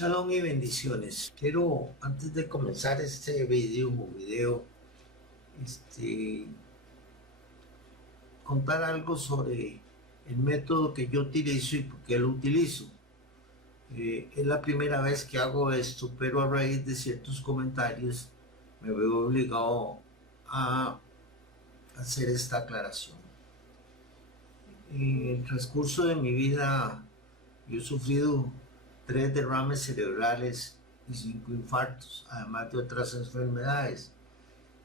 Shalom y bendiciones. Quiero, antes de comenzar este video, contar algo sobre el método que yo utilizo y por qué lo utilizo. Es la primera vez que hago esto, pero a raíz de ciertos comentarios me veo obligado a hacer esta aclaración. En el transcurso de mi vida yo he sufrido 3 derrames cerebrales y 5 infartos, además de otras enfermedades.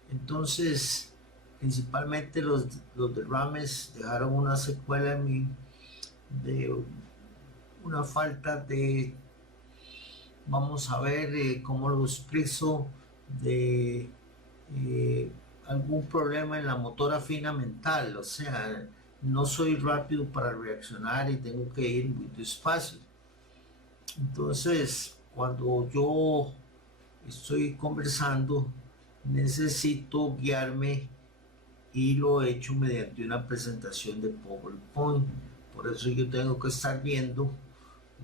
Entonces, principalmente los derrames dejaron una secuela en mí de una falta de, vamos a ver cómo lo expreso, de algún problema en la motora fina mental. O sea, no soy rápido para reaccionar y tengo que ir muy despacio. Entonces, cuando yo estoy conversando, necesito guiarme y lo he hecho mediante una presentación de PowerPoint. Por eso yo tengo que estar viendo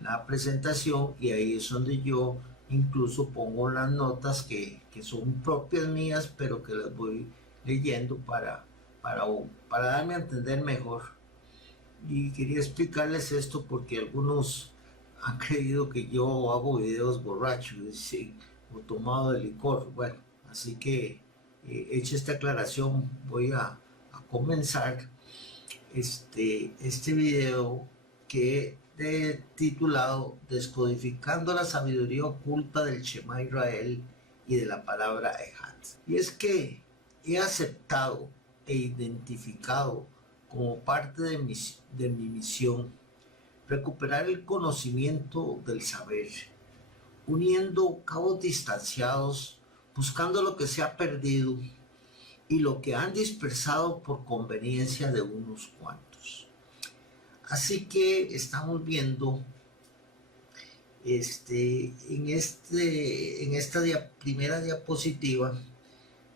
la presentación y ahí es donde yo incluso pongo las notas que son propias mías, pero que las voy leyendo para darme a entender mejor. Y quería explicarles esto porque algunos han creído que yo hago videos borracho, ¿sí? O tomado de licor. Bueno, así que hecha esta aclaración, voy a comenzar este video que he titulado Descodificando la sabiduría oculta del Shema Israel y de la palabra Ejad. Y es que he aceptado e identificado como parte de mi misión recuperar el conocimiento del saber, uniendo cabos distanciados, buscando lo que se ha perdido y lo que han dispersado por conveniencia de unos cuantos. Así que estamos viendo en esta primera diapositiva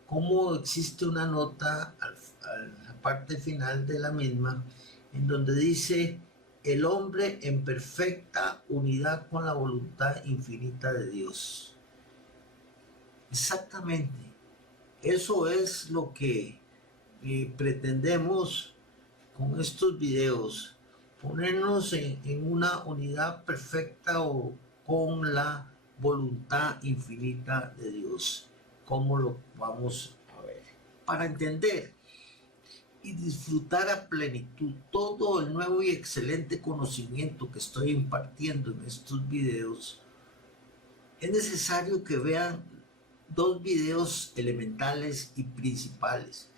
cómo existe una nota a la parte final de la misma en donde dice: el hombre en perfecta unidad con la voluntad infinita de Dios. Exactamente, eso es lo que pretendemos con estos videos, ponernos en una unidad perfecta o con la voluntad infinita de Dios. ¿Cómo lo vamos a ver? Para entender y disfrutar a plenitud todo el nuevo y excelente conocimiento que estoy impartiendo en estos videos, es necesario que vean 2 videos elementales y principales.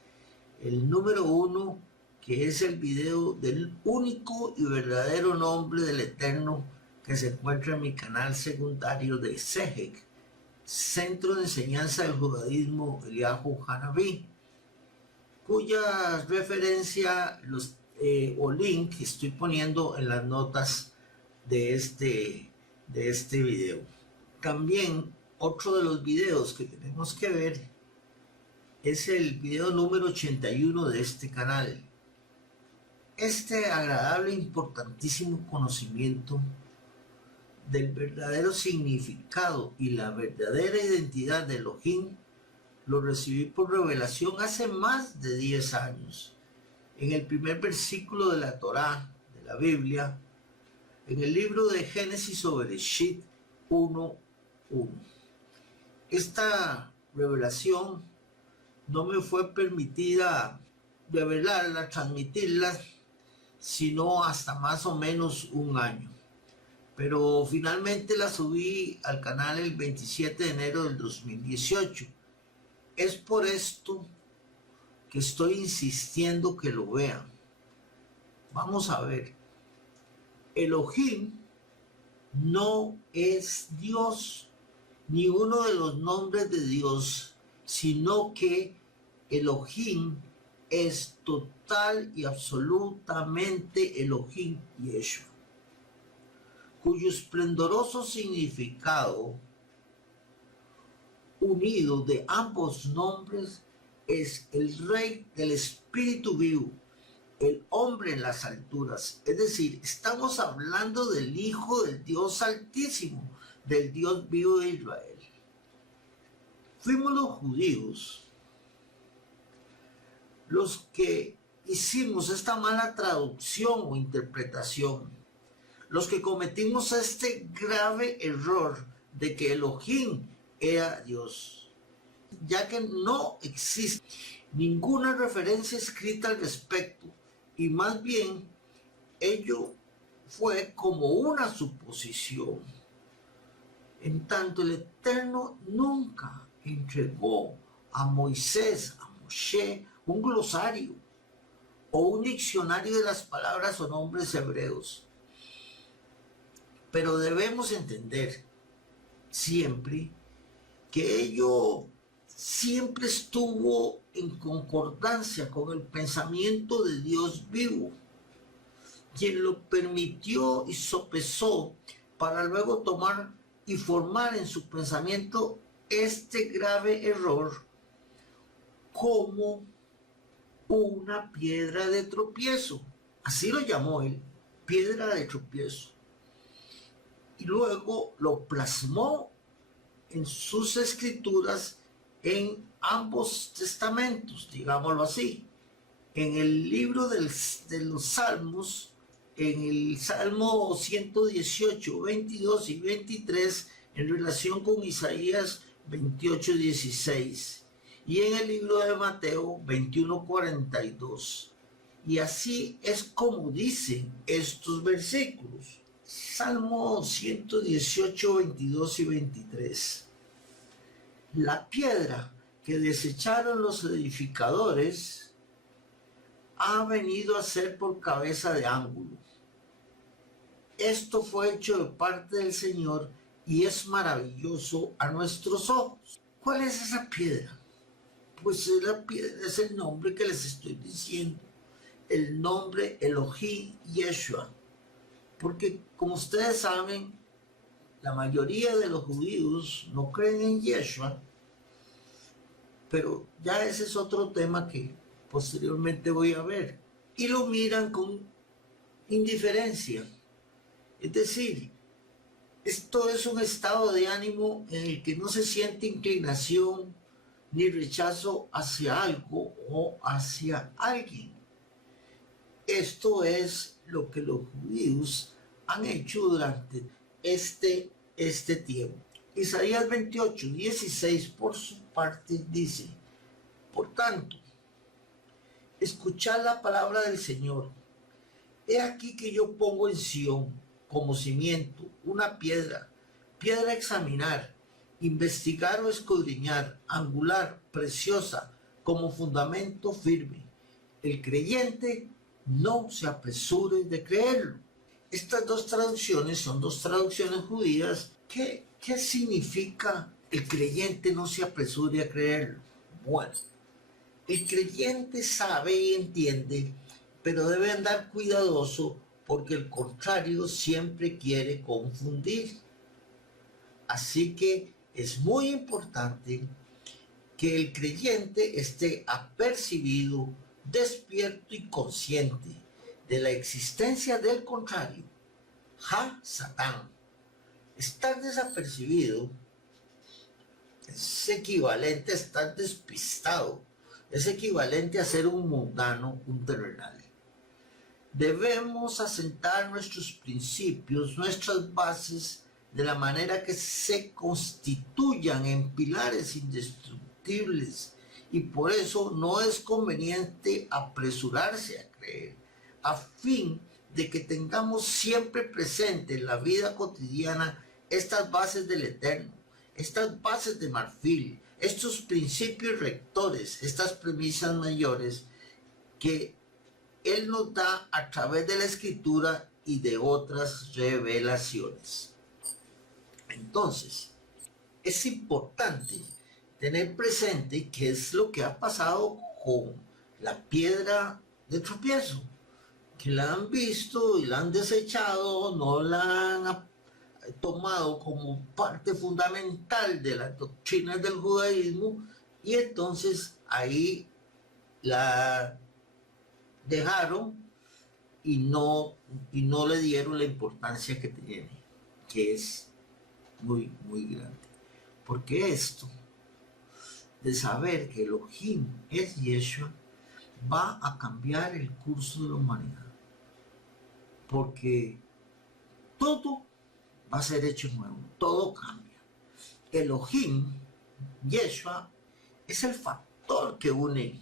El número 1, que es el video del único y verdadero nombre del Eterno que se encuentra en mi canal secundario de CEGEC, Centro de Enseñanza del Judaísmo Eliyahu Hanaví, cuya referencia o link estoy poniendo en las notas de este video. También otro de los videos que tenemos que ver es el video número 81 de este canal. Este agradable e importantísimo conocimiento del verdadero significado y la verdadera identidad de Elohim lo recibí por revelación hace más de 10 años, en el primer versículo de la Torá, de la Biblia, en el libro de Génesis o Bereshit 1:1. Esta revelación no me fue permitida revelarla, transmitirla, sino hasta más o menos un año. Pero finalmente la subí al canal el 27 de enero del 2018. Es por esto que estoy insistiendo que lo vean. Vamos a ver. Elohim no es Dios, ni uno de los nombres de Dios, sino que Elohim es total y absolutamente Elohim Yeshua, cuyo esplendoroso significado unido de ambos nombres es el Rey del Espíritu vivo, el hombre en las alturas. Es decir, estamos hablando del Hijo del Dios Altísimo, del Dios vivo de Israel. Fuimos los judíos los que hicimos esta mala traducción o interpretación, los que cometimos este grave error de que Elohim era Dios, ya que no existe ninguna referencia escrita al respecto, y más bien ello fue como una suposición. En tanto, el Eterno nunca entregó a Moisés, a Moshe, un glosario o un diccionario de las palabras o nombres hebreos. Pero debemos entender siempre que ello siempre estuvo en concordancia con el pensamiento de Dios vivo, quien lo permitió y sopesó para luego tomar y formar en su pensamiento este grave error como una piedra de tropiezo. Así lo llamó él, piedra de tropiezo. Y luego lo plasmó en sus escrituras en ambos testamentos, digámoslo así. En el libro de los Salmos, en el Salmo 118, 22 y 23, en relación con Isaías 28, 16. Y en el libro de Mateo 21, 42. Y así es como dicen estos versículos. Salmo 118, 22 y 23. La piedra que desecharon los edificadores ha venido a ser por cabeza de ángulo. Esto fue hecho de parte del Señor y es maravilloso a nuestros ojos. ¿Cuál es esa piedra? Pues la piedra es el nombre que les estoy diciendo, el nombre Elohim Yeshua. Porque como ustedes saben, la mayoría de los judíos no creen en Yeshua, pero ya ese es otro tema que posteriormente voy a ver. Y lo miran con indiferencia. Es decir, esto es un estado de ánimo en el que no se siente inclinación ni rechazo hacia algo o hacia alguien. Esto es lo que los judíos han hecho durante este tiempo. Isaías 28, 16 por su parte dice: por tanto, escuchad la palabra del Señor. He aquí que yo pongo en Sión como cimiento una piedra a examinar, investigar o escudriñar, angular, preciosa, como fundamento firme. El creyente no se apresure de creerlo. Estas dos traducciones son dos traducciones judías. ¿Qué significa el creyente no se apresure a creerlo? Bueno, el creyente sabe y entiende, pero debe andar cuidadoso porque el contrario siempre quiere confundir. Así que es muy importante que el creyente esté apercibido, despierto y consciente de la existencia del contrario, Satán. Estar desapercibido es equivalente a estar despistado, es equivalente a ser un mundano, un terrenal. Debemos asentar nuestros principios, nuestras bases, de la manera que se constituyan en pilares indestructibles, y por eso no es conveniente apresurarse a creer, a fin de que tengamos siempre presente en la vida cotidiana estas bases del Eterno, estas bases de marfil, estos principios rectores, estas premisas mayores que Él nos da a través de la Escritura y de otras revelaciones. Entonces, es importante tener presente qué es lo que ha pasado con la piedra de tropiezo, que la han visto y la han desechado, no la han tomado como parte fundamental de las doctrinas del judaísmo, y entonces ahí la dejaron y no le dieron la importancia que tiene, que es muy, muy grande. Porque esto de saber que Elohim es Yeshua va a cambiar el curso de la humanidad. Porque todo va a ser hecho nuevo, todo cambia. Elohim, Yeshua, es el factor que une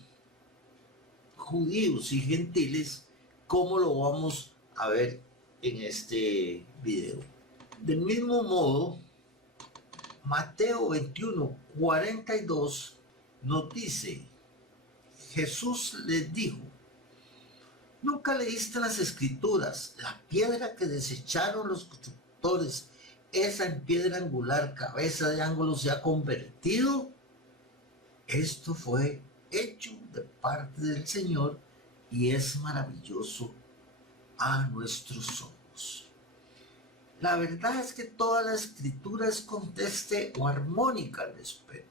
judíos y gentiles, como lo vamos a ver en este video. Del mismo modo, Mateo 21, 42 nos dice, Jesús les dijo, ¿nunca leíste las escrituras? La piedra que desecharon los constructores, esa en piedra angular, cabeza de ángulo, se ha convertido. Esto fue hecho de parte del Señor y es maravilloso a nuestros ojos. La verdad es que toda la escritura es conteste o armónica al respecto.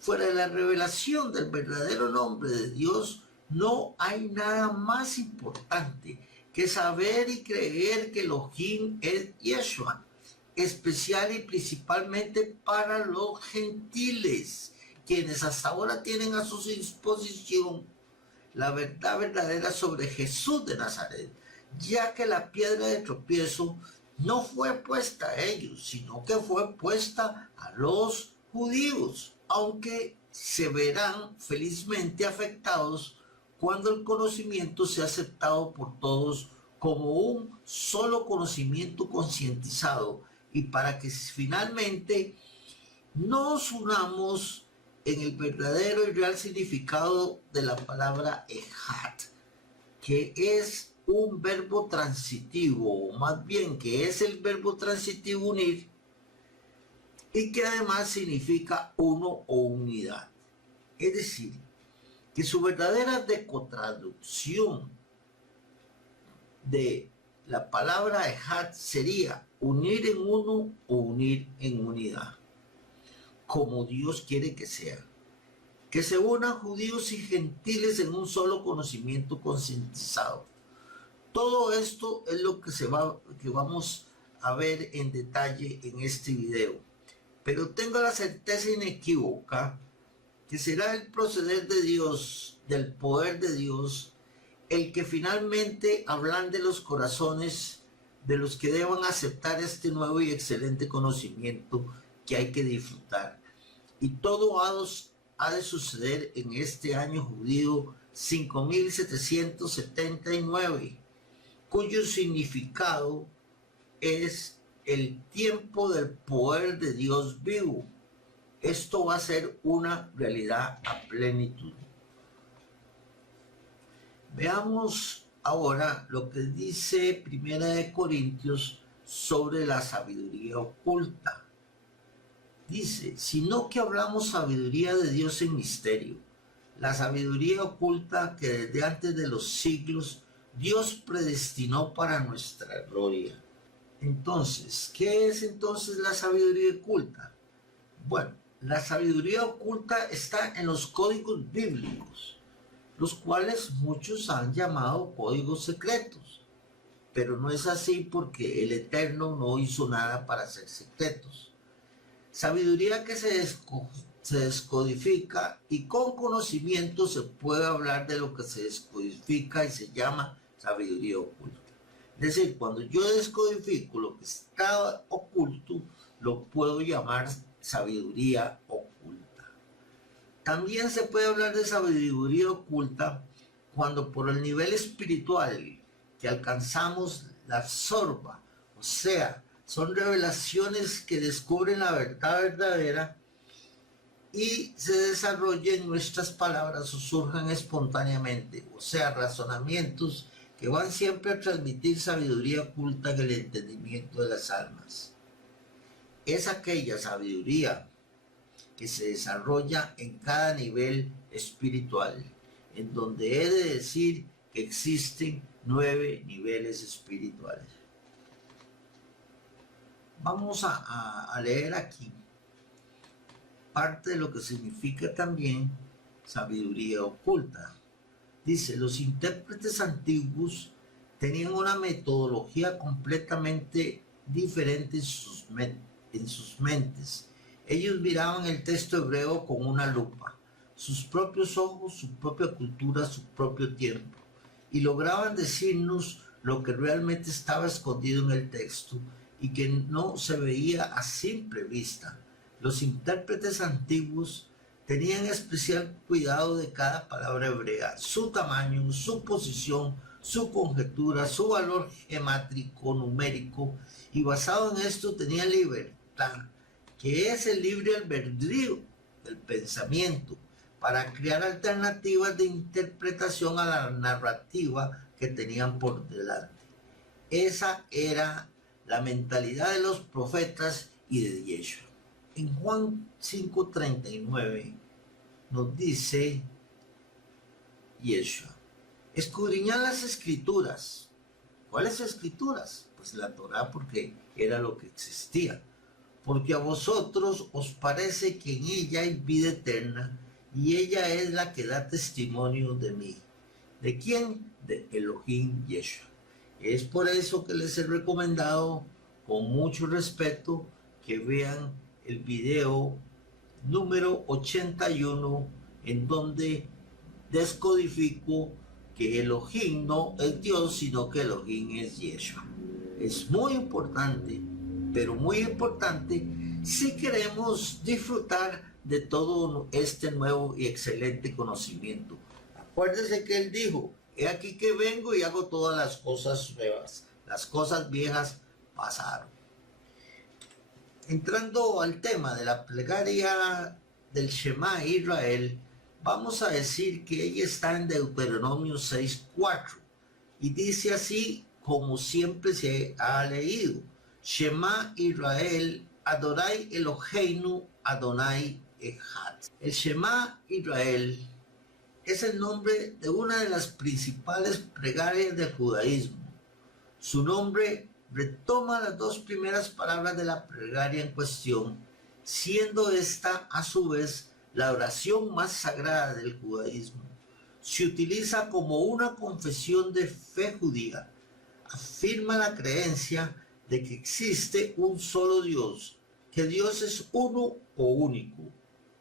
Fuera de la revelación del verdadero nombre de Dios, no hay nada más importante que saber y creer que Elohim es Yeshua, especial y principalmente para los gentiles, quienes hasta ahora tienen a su disposición la verdad verdadera sobre Jesús de Nazaret, ya que la piedra de tropiezo no fue puesta a ellos, sino que fue puesta a los judíos, aunque se verán felizmente afectados cuando el conocimiento sea aceptado por todos como un solo conocimiento concientizado y para que finalmente nos unamos en el verdadero y real significado de la palabra ejad, que es un verbo transitivo, o más bien que es el verbo transitivo unir, y que además significa uno o unidad. Es decir, que su verdadera decotraducción de la palabra ejad sería unir en uno o unir en unidad, como Dios quiere que sea. Que se unan judíos y gentiles en un solo conocimiento concientizado. Todo esto es lo que vamos a ver en detalle en este video. Pero tengo la certeza inequívoca que será el proceder de Dios, del poder de Dios, el que finalmente ablande los corazones de los que deban aceptar este nuevo y excelente conocimiento que hay que disfrutar. Y todo ha de suceder en este año judío 5779, cuyo significado es el tiempo del poder de Dios vivo. Esto va a ser una realidad a plenitud. Veamos ahora lo que dice Primera de Corintios sobre la sabiduría oculta. Dice, sino que hablamos sabiduría de Dios en misterio, la sabiduría oculta que desde antes de los siglos Dios predestinó para nuestra gloria. Entonces, ¿qué es entonces la sabiduría oculta? Bueno, la sabiduría oculta está en los códigos bíblicos, los cuales muchos han llamado códigos secretos, pero no es así porque el Eterno no hizo nada para ser secretos. Sabiduría que se descodifica y con conocimiento se puede hablar de lo que se descodifica y se llama sabiduría oculta. Es decir, cuando yo descodifico lo que está oculto, lo puedo llamar sabiduría oculta. También se puede hablar de sabiduría oculta cuando por el nivel espiritual que alcanzamos la absorba, o sea, son revelaciones que descubren la verdad verdadera y se desarrollen nuestras palabras o surjan espontáneamente, o sea, razonamientos que van siempre a transmitir sabiduría oculta en el entendimiento de las almas. Es aquella sabiduría que se desarrolla en cada nivel espiritual, en donde he de decir que existen 9 niveles espirituales. Vamos a leer aquí parte de lo que significa también sabiduría oculta. Dice, los intérpretes antiguos tenían una metodología completamente diferente en sus en sus mentes. Ellos miraban el texto hebreo con una lupa, sus propios ojos, su propia cultura, su propio tiempo, y lograban decirnos lo que realmente estaba escondido en el texto y que no se veía a simple vista. Los intérpretes antiguos tenían especial cuidado de cada palabra hebrea, su tamaño, su posición, su conjetura, su valor gemátrico, numérico, y basado en esto tenían libertad, que es el libre albedrío del pensamiento, para crear alternativas de interpretación a la narrativa que tenían por delante. Esa era la mentalidad de los profetas y de Yeshua. En Juan 5:39 nos dice Yeshua: escudriñad las escrituras. ¿Cuáles escrituras? Pues la Torá, porque era lo que existía. Porque a vosotros os parece que en ella hay vida eterna, y ella es la que da testimonio de mí. ¿De quién? De Elohim Yeshua. Es por eso que les he recomendado con mucho respeto que vean el video número 81, en donde descodifico que Elohim no es Dios, sino que Elohim es Yeshua. Es muy importante, pero muy importante si queremos disfrutar de todo este nuevo y excelente conocimiento. Acuérdense que él dijo: he aquí que vengo y hago todas las cosas nuevas. Las cosas viejas pasaron. Entrando al tema de la plegaria del Shema Israel, vamos a decir que ella está en Deuteronomio 6:4 y dice así como siempre se ha leído: Shema Israel, Adonai Eloheinu, Adonai Echad. El Shema Israel es el nombre de una de las principales plegarias del judaísmo. Su nombre retoma las dos primeras palabras de la plegaria en cuestión, siendo esta a su vez la oración más sagrada del judaísmo. Se utiliza como una confesión de fe judía. Afirma la creencia de que existe un solo Dios, que Dios es uno o único.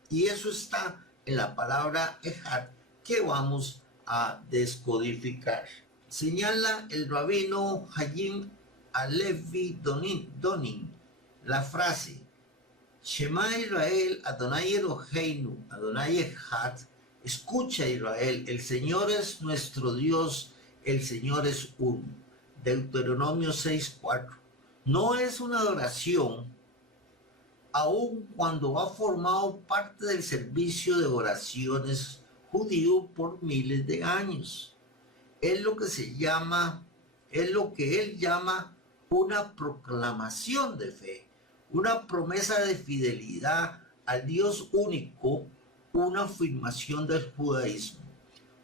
Y eso está en la palabra Echad, que vamos a descodificar. Señala el rabino Hayim Alevi Donin la frase Shema Israel, Adonai Eloheinu, Adonai Echad. Escucha Israel, el Señor es nuestro Dios, el Señor es uno. Deuteronomio 6:4. No es una adoración, aun cuando ha formado parte del servicio de oraciones judío por miles de años. Es lo que él llama una proclamación de fe, una promesa de fidelidad al Dios único, una afirmación del judaísmo.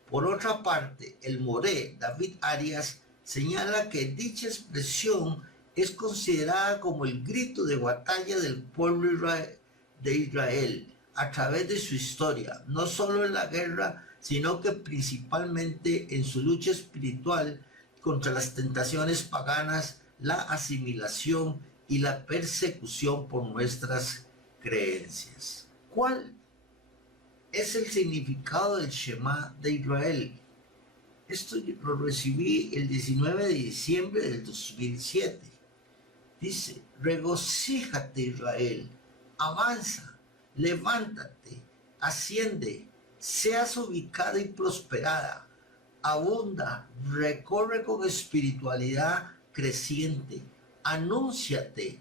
Por otra parte, el moré David Arias señala que dicha expresión es considerada como el grito de batalla del pueblo de Israel a través de su historia, no solo en la guerra, sino que principalmente en su lucha espiritual contra las tentaciones paganas, la asimilación y la persecución por nuestras creencias. ¿Cuál es el significado del Shema de Israel? Esto lo recibí el 19 de diciembre del 2007. Dice: regocíjate Israel, avanza, levántate, asciende, seas ubicada y prosperada, abunda, recorre con espiritualidad creciente, anúnciate,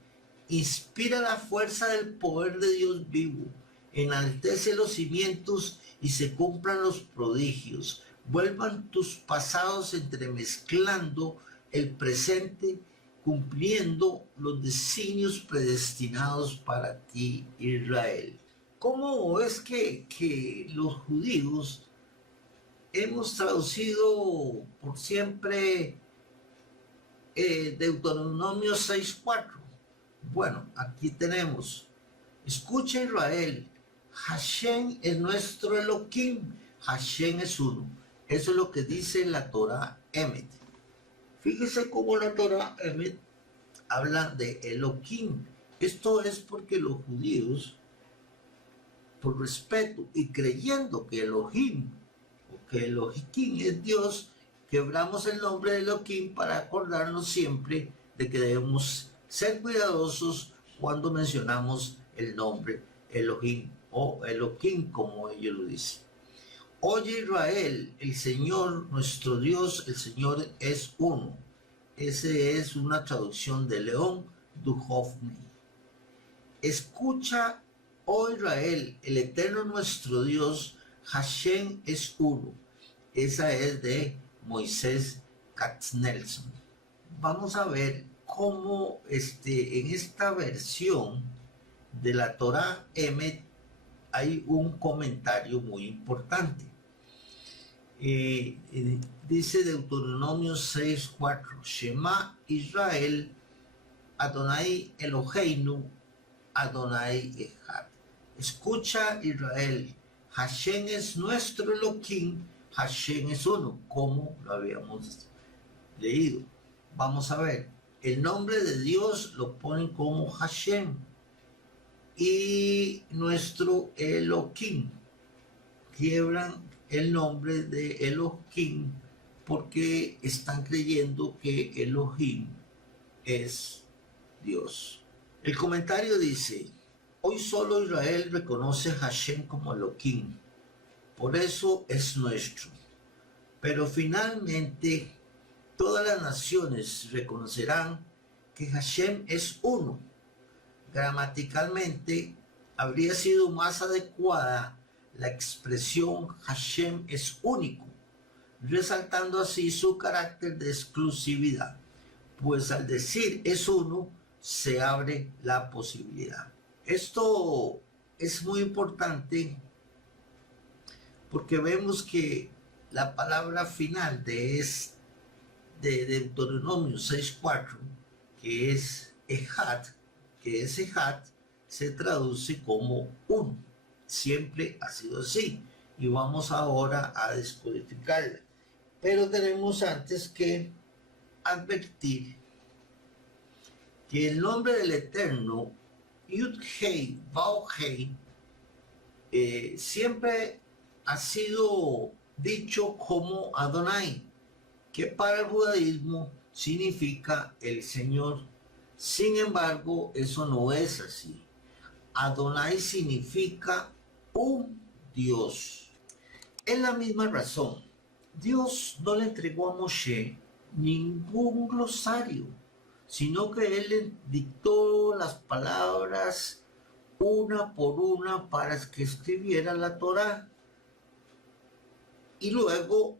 inspira la fuerza del poder de Dios vivo, enaltece los cimientos y se cumplan los prodigios, vuelvan tus pasados entremezclando el presente, cumpliendo los designios predestinados para ti, Israel. ¿Cómo es que los judíos hemos traducido por siempre Deuteronomio 6:4? Bueno, aquí tenemos: escucha Israel, Hashem es nuestro Elohim, Hashem es uno. Eso es lo que dice la Torah Emet. Fíjese cómo la Torah Emet habla de Elohim Esto es porque los judíos, por respeto y creyendo que Elohim o que Elohim es Dios, quebramos el nombre de Elohim para acordarnos siempre de que debemos ser cuidadosos cuando mencionamos el nombre Elohim o Elohim como ellos lo dicen. Oye Israel, el Señor nuestro Dios, el Señor es uno. Ese es una traducción de León Duhovny. Escucha, oh Israel, el Eterno nuestro Dios, Hashem es uno. Esa es de Moisés Katznelson. Vamos a ver cómo en esta versión de la Torah Emet hay un comentario muy importante. Dice Deuteronomio 6:4, Shema Israel, Adonai Eloheinu, Adonai Echad. Escucha Israel, Hashem es nuestro Elohim, Hashem es uno, como lo habíamos leído. Vamos a ver, el nombre de Dios lo ponen como Hashem y nuestro Elohim. Quiebran el nombre de Elohim porque están creyendo que Elohim es Dios. El comentario dice, hoy solo Israel reconoce a Hashem como Elohim, por eso es nuestro. Pero finalmente todas las naciones reconocerán que Hashem es uno. Gramaticalmente habría sido más adecuada la expresión Hashem es único, resaltando así su carácter de exclusividad, pues al decir es uno, se abre la posibilidad. Esto es muy importante porque vemos que la palabra final de Deuteronomio 6:4, que es Ejad, se traduce como uno. Siempre ha sido así y vamos ahora a descodificarla. Pero tenemos antes que advertir que el nombre del Eterno, Yud-Hei, Vav-Hei, siempre ha sido dicho como Adonai, que para el judaísmo significa el Señor. Sin embargo, eso no es así. Adonai significa un Dios. Es la misma razón. Dios no le entregó a Moshe ningún glosario, sino que él le dictó las palabras una por una para que escribiera la Torá. Y luego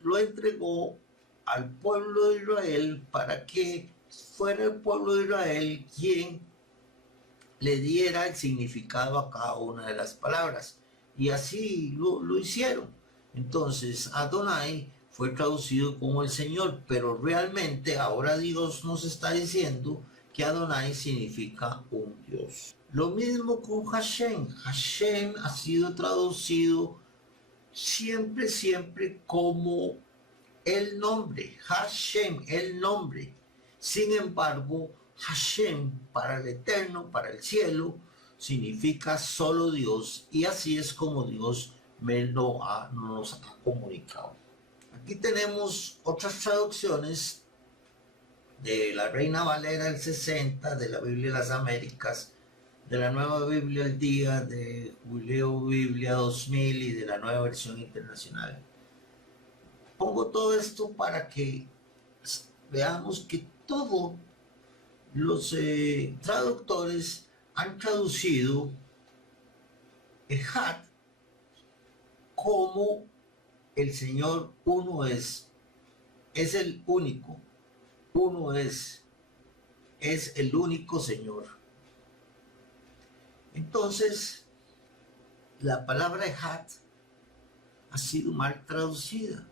lo entregó al pueblo de Israel para que fuera el pueblo de Israel quien le diera el significado a cada una de las palabras. Y así lo hicieron. Entonces Adonai fue traducido como el Señor, pero realmente ahora Dios nos está diciendo que Adonai significa un Dios. Lo mismo con Hashem. Hashem ha sido traducido siempre como el nombre. Hashem, el nombre. Sin embargo, Hashem para el eterno, para el cielo, significa solo Dios, y así es como Dios nos ha comunicado. Aquí tenemos otras traducciones de la Reina Valera del 60, de la Biblia de las Américas, de la Nueva Biblia al Día, de Julio Biblia 2000 y de la Nueva Versión Internacional. Pongo todo esto para que veamos que todos los traductores han traducido Ejad como el Señor uno es el único, uno es el único Señor. Entonces, la palabra Ejad ha sido mal traducida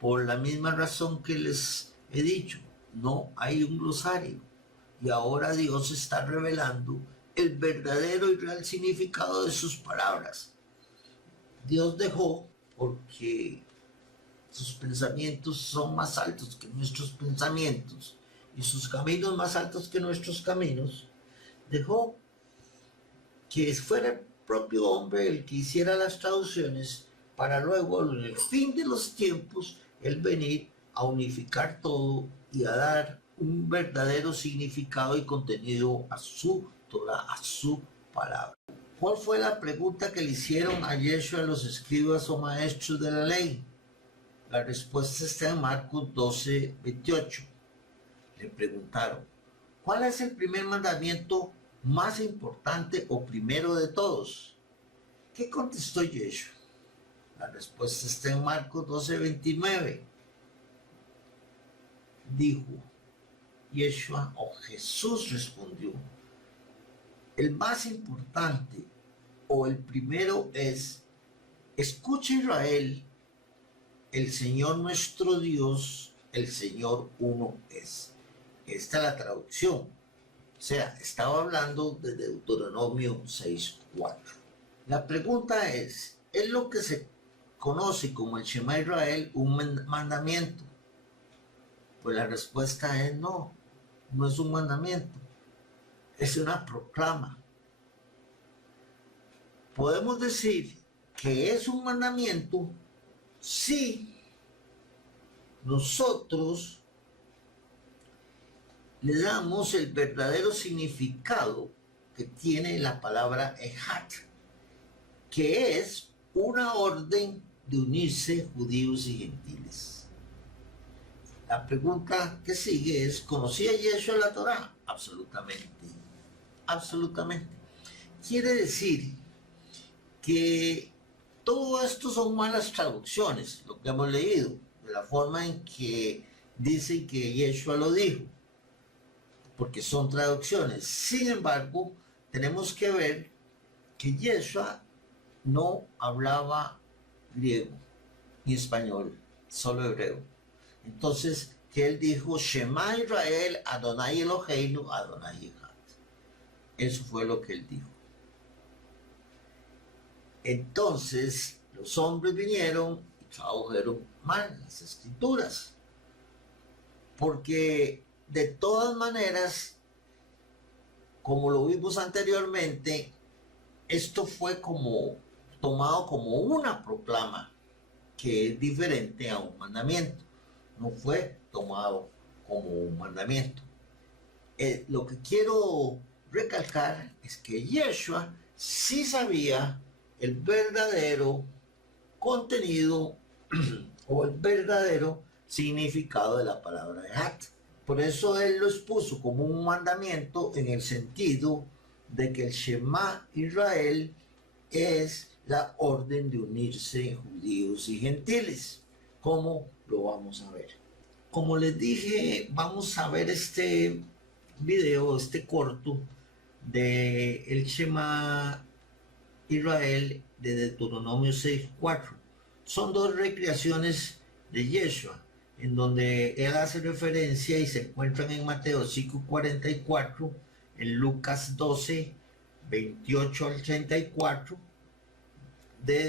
por la misma razón que les he dicho. No hay un glosario y ahora Dios está revelando el verdadero y real significado de sus palabras. Dios dejó, porque sus pensamientos son más altos que nuestros pensamientos y sus caminos más altos que nuestros caminos, dejó que fuera el propio hombre el que hiciera las traducciones para luego, en el fin de los tiempos, él venir a unificar todo y a dar un verdadero significado y contenido a su Torah, a su palabra. ¿Cuál fue la pregunta que le hicieron a Yeshua los escribas o maestros de la ley? La respuesta está en Marcos 12, 28. Le preguntaron, ¿cuál es el primer mandamiento más importante o primero de todos? ¿Qué contestó Yeshua? La respuesta está en Marcos 12, 29. Dijo Yeshua o Jesús respondió, el más importante o el primero es, escucha Israel, el Señor nuestro Dios, el Señor uno es. Esta es la traducción. O sea, estaba hablando de Deuteronomio 6:4. La pregunta es lo que se conoce como el Shema Israel un mandamiento? Pues la respuesta es no, no es un mandamiento, es una proclama. Podemos decir que es un mandamiento si nosotros le damos el verdadero significado que tiene la palabra Ejat, que es una orden de unirse judíos y gentiles. La pregunta que sigue es, ¿conocía Yeshua la Torá? Absolutamente, absolutamente. Quiere decir que todo esto son malas traducciones, lo que hemos leído, de la forma en que dicen que Yeshua lo dijo, porque son traducciones. Sin embargo, tenemos que ver que Yeshua no hablaba griego ni español, solo hebreo. Entonces, que él dijo, Shema Israel, Adonai Eloheinu, Adonai Echad. Eso fue lo que él dijo. Entonces, los hombres vinieron y tradujeron mal las escrituras. Porque de todas maneras, como lo vimos anteriormente, esto fue como tomado como una proclama, que es diferente a un mandamiento. No fue tomado como un mandamiento. Lo que quiero recalcar es que Yeshua sí sabía el verdadero contenido o el verdadero significado de la palabra Ejat. Por eso él lo expuso como un mandamiento en el sentido de que el Shema Israel es la orden de unirse judíos y gentiles. ¿Cómo lo vamos a ver? Como les dije, vamos a ver este video, este corto de el Shema Israel de Deuteronomio 6:4. Son dos recreaciones de Yeshua, en donde él hace referencia y se encuentran en Mateo 5:44, en Lucas 12, 28 al 34,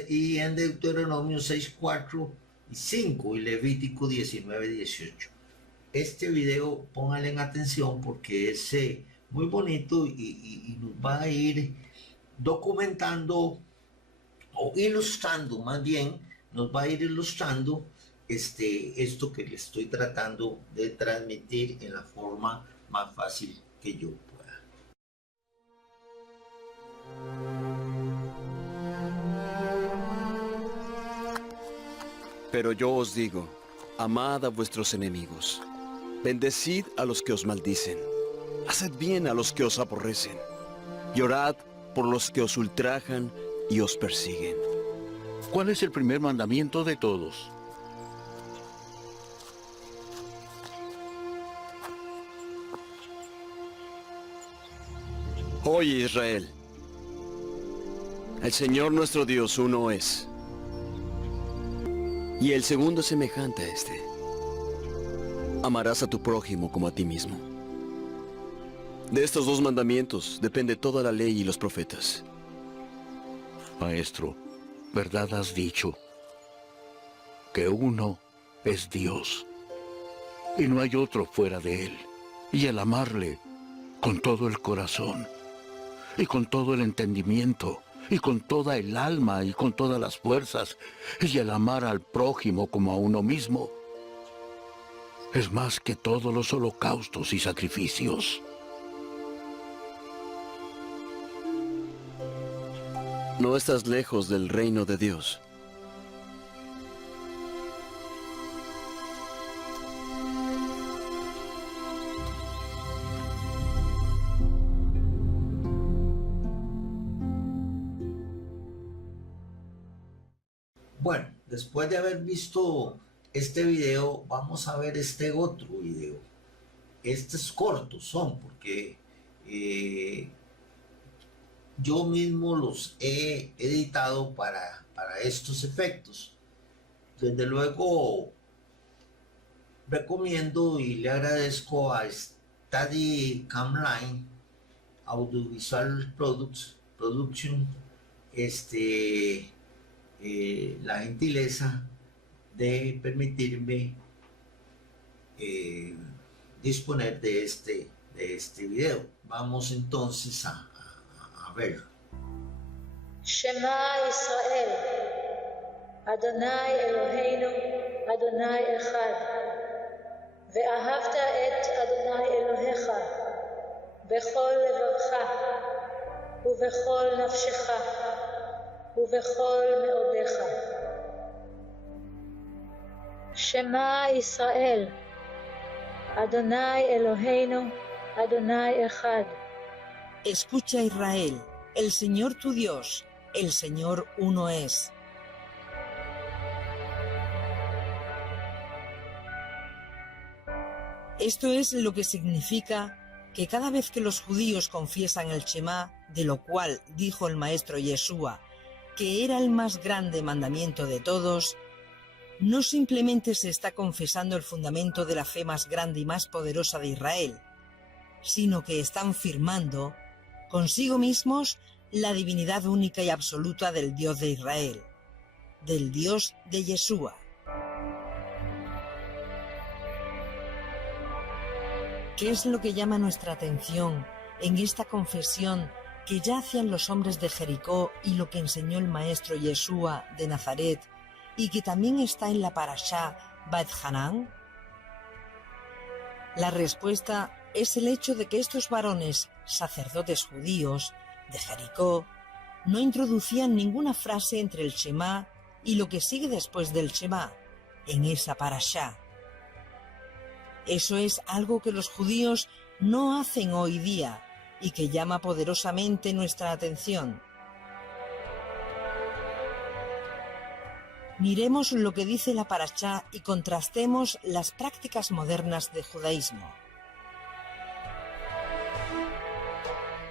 y en Deuteronomio 6:4 y 5 y Levítico 19:18. Este video pónganle en atención porque es muy bonito y nos va a ir documentando o ilustrando, más bien nos va a ir ilustrando esto que le estoy tratando de transmitir en la forma más fácil que yo pueda. Pero yo os digo, amad a vuestros enemigos, bendecid a los que os maldicen, haced bien a los que os aborrecen, y orad por los que os ultrajan y os persiguen. ¿Cuál es el primer mandamiento de todos? Oye, Israel, el Señor nuestro Dios uno es, y el segundo es semejante a este. Amarás a tu prójimo como a ti mismo. De estos dos mandamientos depende toda la ley y los profetas. Maestro, verdad has dicho, que uno es Dios, y no hay otro fuera de él, y el amarle con todo el corazón, y con todo el entendimiento, y con toda el alma, y con todas las fuerzas, y el amar al prójimo como a uno mismo, es más que todos los holocaustos y sacrificios. No estás lejos del reino de Dios. Bueno, después de haber visto este video, vamos a ver este otro video. Estos cortos son porque yo mismo los he editado para estos efectos. Desde luego, recomiendo y le agradezco a Steadicam Audiovisual Production la gentileza de permitirme disponer de este video. Vamos entonces a verlo. Shema Israel, Adonai Eloheinu, Adonai Echad, ve'ahavta et Adonai Elohecha, bechol levavcha, ubechol nafshecha, ubechol meodecha. Shema Israel, Adonai Eloheinu, Adonai Echad. Escucha, Israel, el Señor tu Dios, el Señor uno es. Esto es lo que significa que cada vez que los judíos confiesan el Shema, de lo cual dijo el maestro Yeshua, que era el más grande mandamiento de todos, no simplemente se está confesando el fundamento de la fe más grande y más poderosa de Israel, sino que están firmando consigo mismos la divinidad única y absoluta del Dios de Israel, del Dios de Yeshua. ¿Qué es lo que llama nuestra atención en esta confesión que ya hacían los hombres de Jericó y lo que enseñó el maestro Yeshua de Nazaret y que también está en la parashá Bat Hanan? La respuesta es el hecho de que estos varones, sacerdotes judíos de Jericó, no introducían ninguna frase entre el Shema y lo que sigue después del Shema, en esa parashá. Eso es algo que los judíos no hacen hoy día y que llama poderosamente nuestra atención. Miremos lo que dice la parashá y contrastemos las prácticas modernas del judaísmo.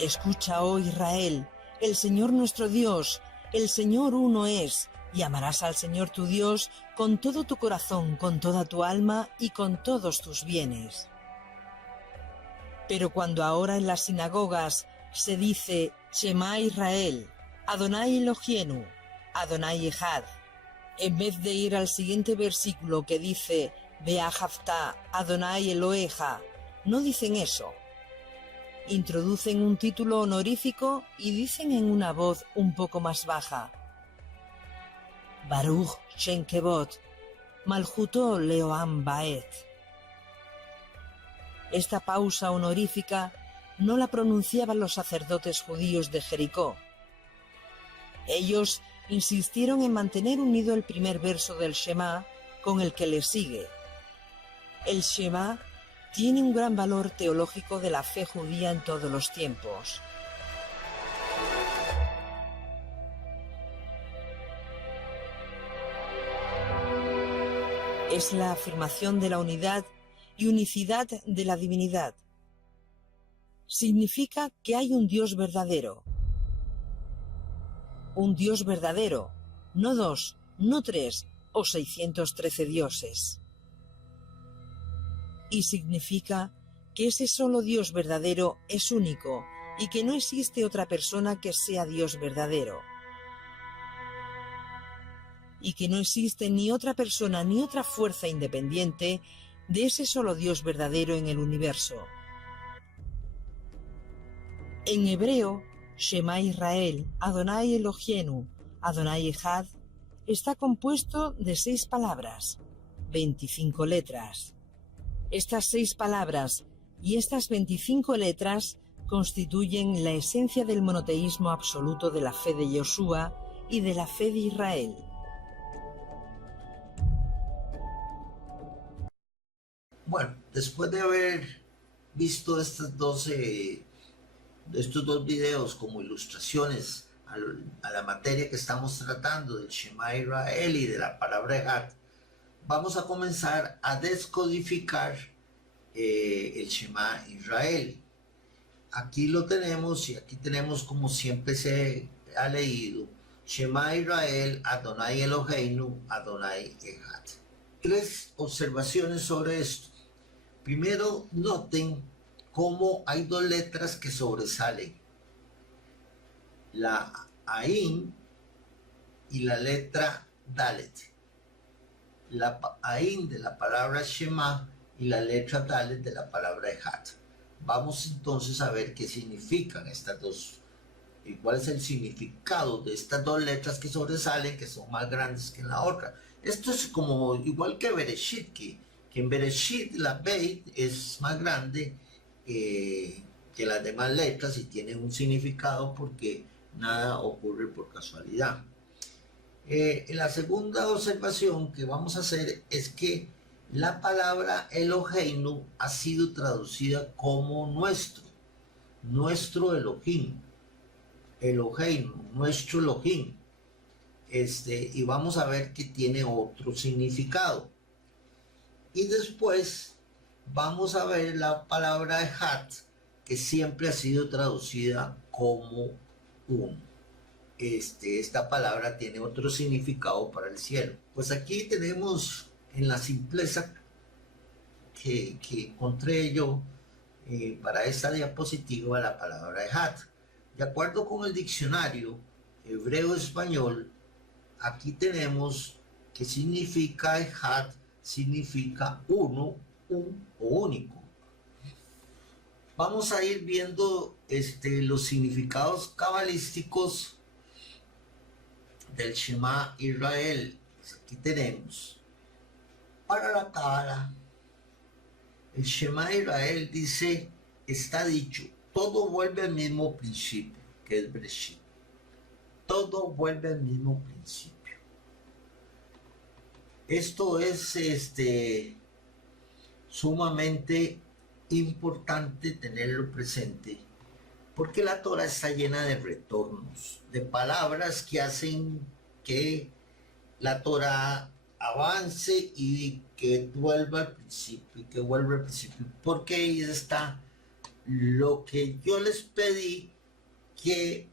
Escucha, oh Israel, el Señor nuestro Dios, el Señor uno es, y amarás al Señor tu Dios con todo tu corazón, con toda tu alma y con todos tus bienes. Pero cuando ahora en las sinagogas se dice Shema Israel, Adonai Eloheinu, Adonai Echad, en vez de ir al siguiente versículo que dice Ve'ahavta Adonai Elohecha, no dicen eso. Introducen un título honorífico y dicen en una voz un poco más baja: Baruch Shem Kevod, Malchuto Leoam Baet. Esta pausa honorífica no la pronunciaban los sacerdotes judíos de Jericó. Ellos insistieron en mantener unido el primer verso del Shema con el que le sigue. El Shema tiene un gran valor teológico de la fe judía en todos los tiempos. Es la afirmación de la unidad y unicidad de la divinidad. Significa que hay un Dios verdadero. Un Dios verdadero, no 2, no 3 o 613 dioses. Y significa que ese solo Dios verdadero es único y que no existe otra persona que sea Dios verdadero. Y que no existe ni otra persona ni otra fuerza independiente de ese solo Dios verdadero en el universo. En hebreo, Shema Israel, Adonai Eloheinu, Adonai Echad, está compuesto de 6 palabras, 25 letras. Estas 6 palabras y estas 25 letras constituyen la esencia del monoteísmo absoluto de la fe de Yoshua y de la fe de Israel. Bueno, después de haber visto estos dos videos como ilustraciones a la materia que estamos tratando del Shema Israel y de la palabra Echad, vamos a comenzar a descodificar el Shema Israel. Aquí lo tenemos, y aquí tenemos, como siempre se ha leído, Shema Israel, Adonai Eloheinu, Adonai Echad. 3 observaciones sobre esto. Primero, noten cómo hay 2 letras que sobresalen: la Ain y la letra Dalet. La Ain de la palabra Shema y la letra Dalet de la palabra Echad. Vamos entonces a ver qué significan estas dos, y cuál es el significado de estas 2 letras que sobresalen, que son más grandes que en la otra. Esto es como igual que Bereshit, que en Bereshit la Beit es más grande que las demás letras y tiene un significado porque nada ocurre por casualidad. La segunda observación que vamos a hacer es que la palabra Eloheinu ha sido traducida como nuestro Elohim, Eloheinu, nuestro Elohim, y vamos a ver que tiene otro significado. Y después vamos a ver la palabra Echad, que siempre ha sido traducida como uno. Esta palabra tiene otro significado para el cielo. Pues aquí tenemos en la simpleza que encontré yo para esta diapositiva la palabra Echad. De acuerdo con el diccionario hebreo-español, aquí tenemos que significa Echad, significa uno, un o único. Vamos a ir viendo los significados cabalísticos del Shema Israel. Pues aquí tenemos, para la Cábala, el Shema Israel dice, está dicho, todo vuelve al mismo principio, que es Bereshit. Todo vuelve al mismo principio. Esto es sumamente importante tenerlo presente, porque la Torah está llena de retornos, de palabras que hacen que la Torah avance y que vuelva al principio, porque ahí está lo que yo les pedí que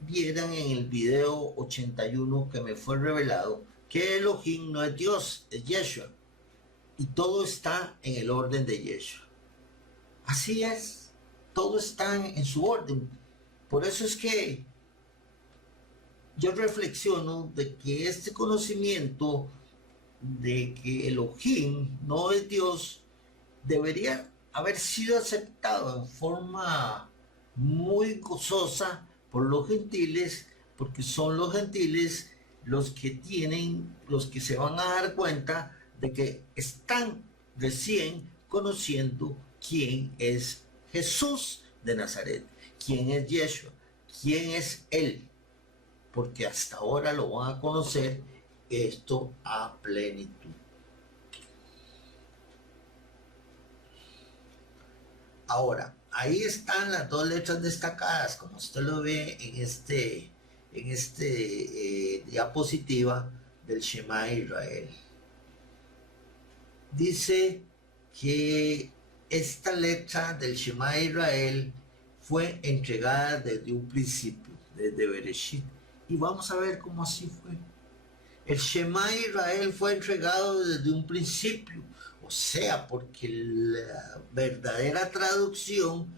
vieran en el video 81 que me fue revelado, que Elohim no es Dios, es Yeshua, y todo está en el orden de Yeshua. Así es, todo está en su orden. Por eso es que yo reflexiono de que este conocimiento de que Elohim no es Dios debería haber sido aceptado en forma muy gozosa por los gentiles, porque son los gentiles los que se van a dar cuenta de que están recién conociendo quién es Jesús de Nazaret, quién es Yeshua, quién es Él, porque hasta ahora lo van a conocer esto a plenitud. Ahora, ahí están las 2 letras destacadas, como usted lo ve en diapositiva del Shema Israel. Dice que esta letra del Shema Israel fue entregada desde un principio, desde Bereshit. Y vamos a ver cómo así fue. El Shema Israel fue entregado desde un principio, o sea, porque la verdadera traducción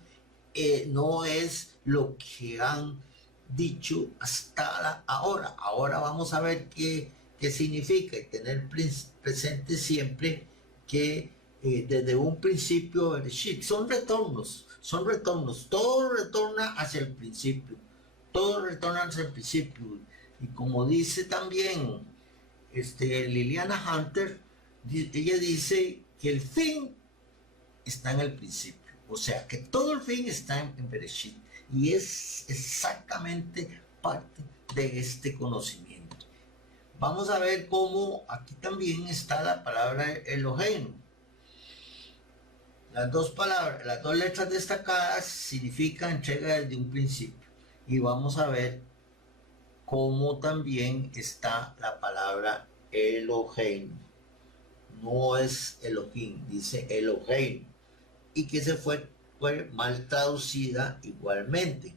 no es lo que han dicho hasta ahora. Ahora vamos a ver qué significa, y tener presente siempre que desde un principio, Bereshit. Son retornos, todo retorna hacia el principio, todo retorna hacia el principio. Y como dice también Liliana Hunter, ella dice que el fin está en el principio, o sea que todo el fin está en Bereshit, y es exactamente parte de este conocimiento. Vamos a ver cómo aquí también está la palabra Eloheinu. Las dos letras destacadas significan entrega desde un principio, y vamos a ver cómo también está la palabra Eloheinu. No es Elohim, dice Eloheinu, y que se fue mal traducida igualmente.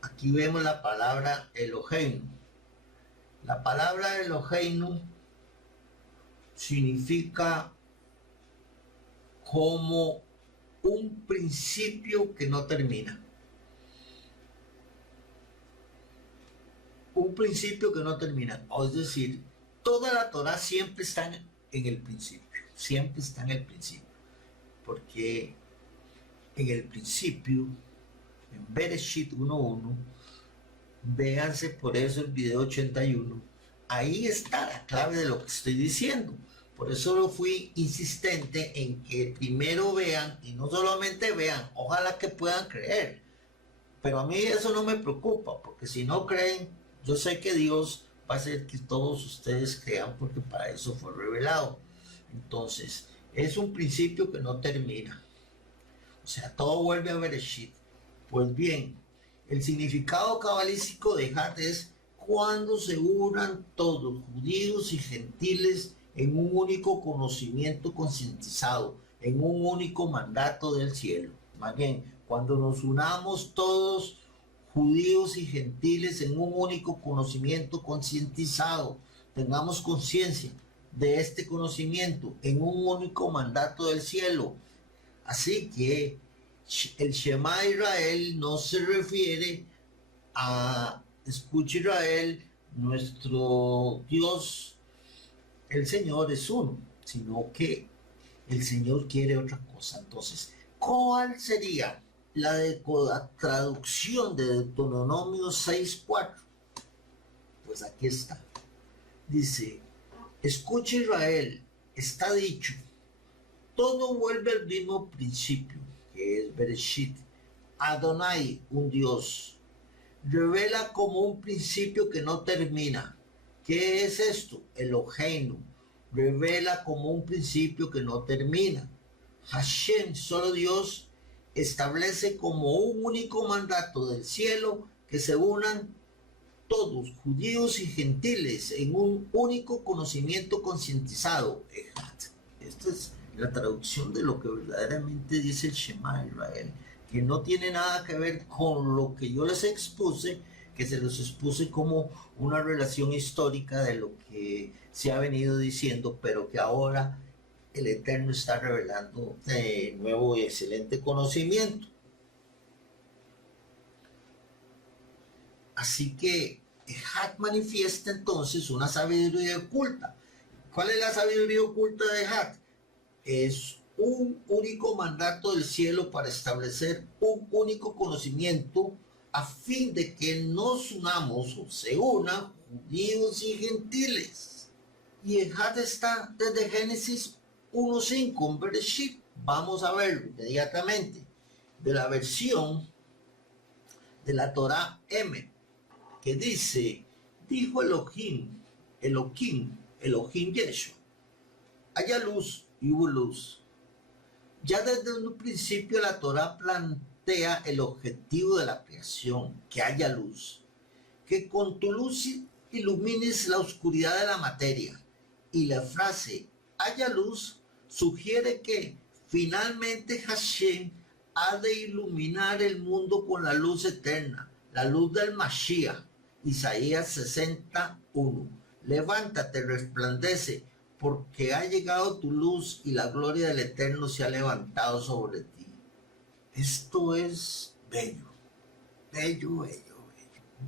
Aquí vemos la palabra Eloheinu. La palabra Eloheinu significa como un principio que no termina. Un principio que no termina. Es decir, toda la Torah siempre está en el principio. Siempre está en el principio. Porque en el principio, en Bereshit 1.1, véanse por eso el video 81, ahí está la clave de lo que estoy diciendo. Por eso lo fui insistente en que primero vean, y no solamente vean, ojalá que puedan creer. Pero a mí eso no me preocupa, porque si no creen, yo sé que Dios va a hacer que todos ustedes crean, porque para eso fue revelado. Entonces, es un principio que no termina. O sea, todo vuelve a Bereshit. Pues bien, el significado cabalístico de Hat es cuando se unan todos, judíos y gentiles, en un único conocimiento concientizado, en un único mandato del cielo. Más bien, cuando nos unamos todos, judíos y gentiles, en un único conocimiento concientizado, tengamos conciencia de este conocimiento, en un único mandato del cielo. Así que el Shema Israel no se refiere a escucha Israel, nuestro Dios, el Señor es uno, sino que el Señor quiere otra cosa. Entonces, ¿cuál sería la traducción de Deuteronomio 6.4? Pues aquí está. Dice, escucha Israel, está dicho, todo vuelve al mismo principio, que es Bereshit. Adonai, un Dios, revela como un principio que no termina. ¿Qué es esto? Eloheinu, revela como un principio que no termina. Hashem, solo Dios, establece como un único mandato del cielo que se unan todos, judíos y gentiles, en un único conocimiento concientizado. Esta es la traducción de lo que verdaderamente dice el Shema Israel, que no tiene nada que ver con lo que yo les expuse, que se los expuse como una relación histórica de lo que se ha venido diciendo, pero que ahora el Eterno está revelando de nuevo y excelente conocimiento. Así que Hat manifiesta entonces una sabiduría oculta. ¿Cuál es la sabiduría oculta de Hat? Es un único mandato del cielo para establecer un único conocimiento a fin de que nos unamos o se unan judíos y gentiles. Y el Hat está desde Génesis 1.5 en Bereshit. Vamos a verlo inmediatamente. De la versión de la Torah M, que dice, dijo Elohim Yeshua, haya luz y hubo luz. Ya desde un principio la Torah plantea el objetivo de la creación, que haya luz, que con tu luz ilumines la oscuridad de la materia. Y la frase haya luz sugiere que finalmente Hashem ha de iluminar el mundo con la luz eterna, la luz del Mashiach. Isaías 61. Levántate, resplandece, porque ha llegado tu luz y la gloria del Eterno se ha levantado sobre ti. Esto es bello,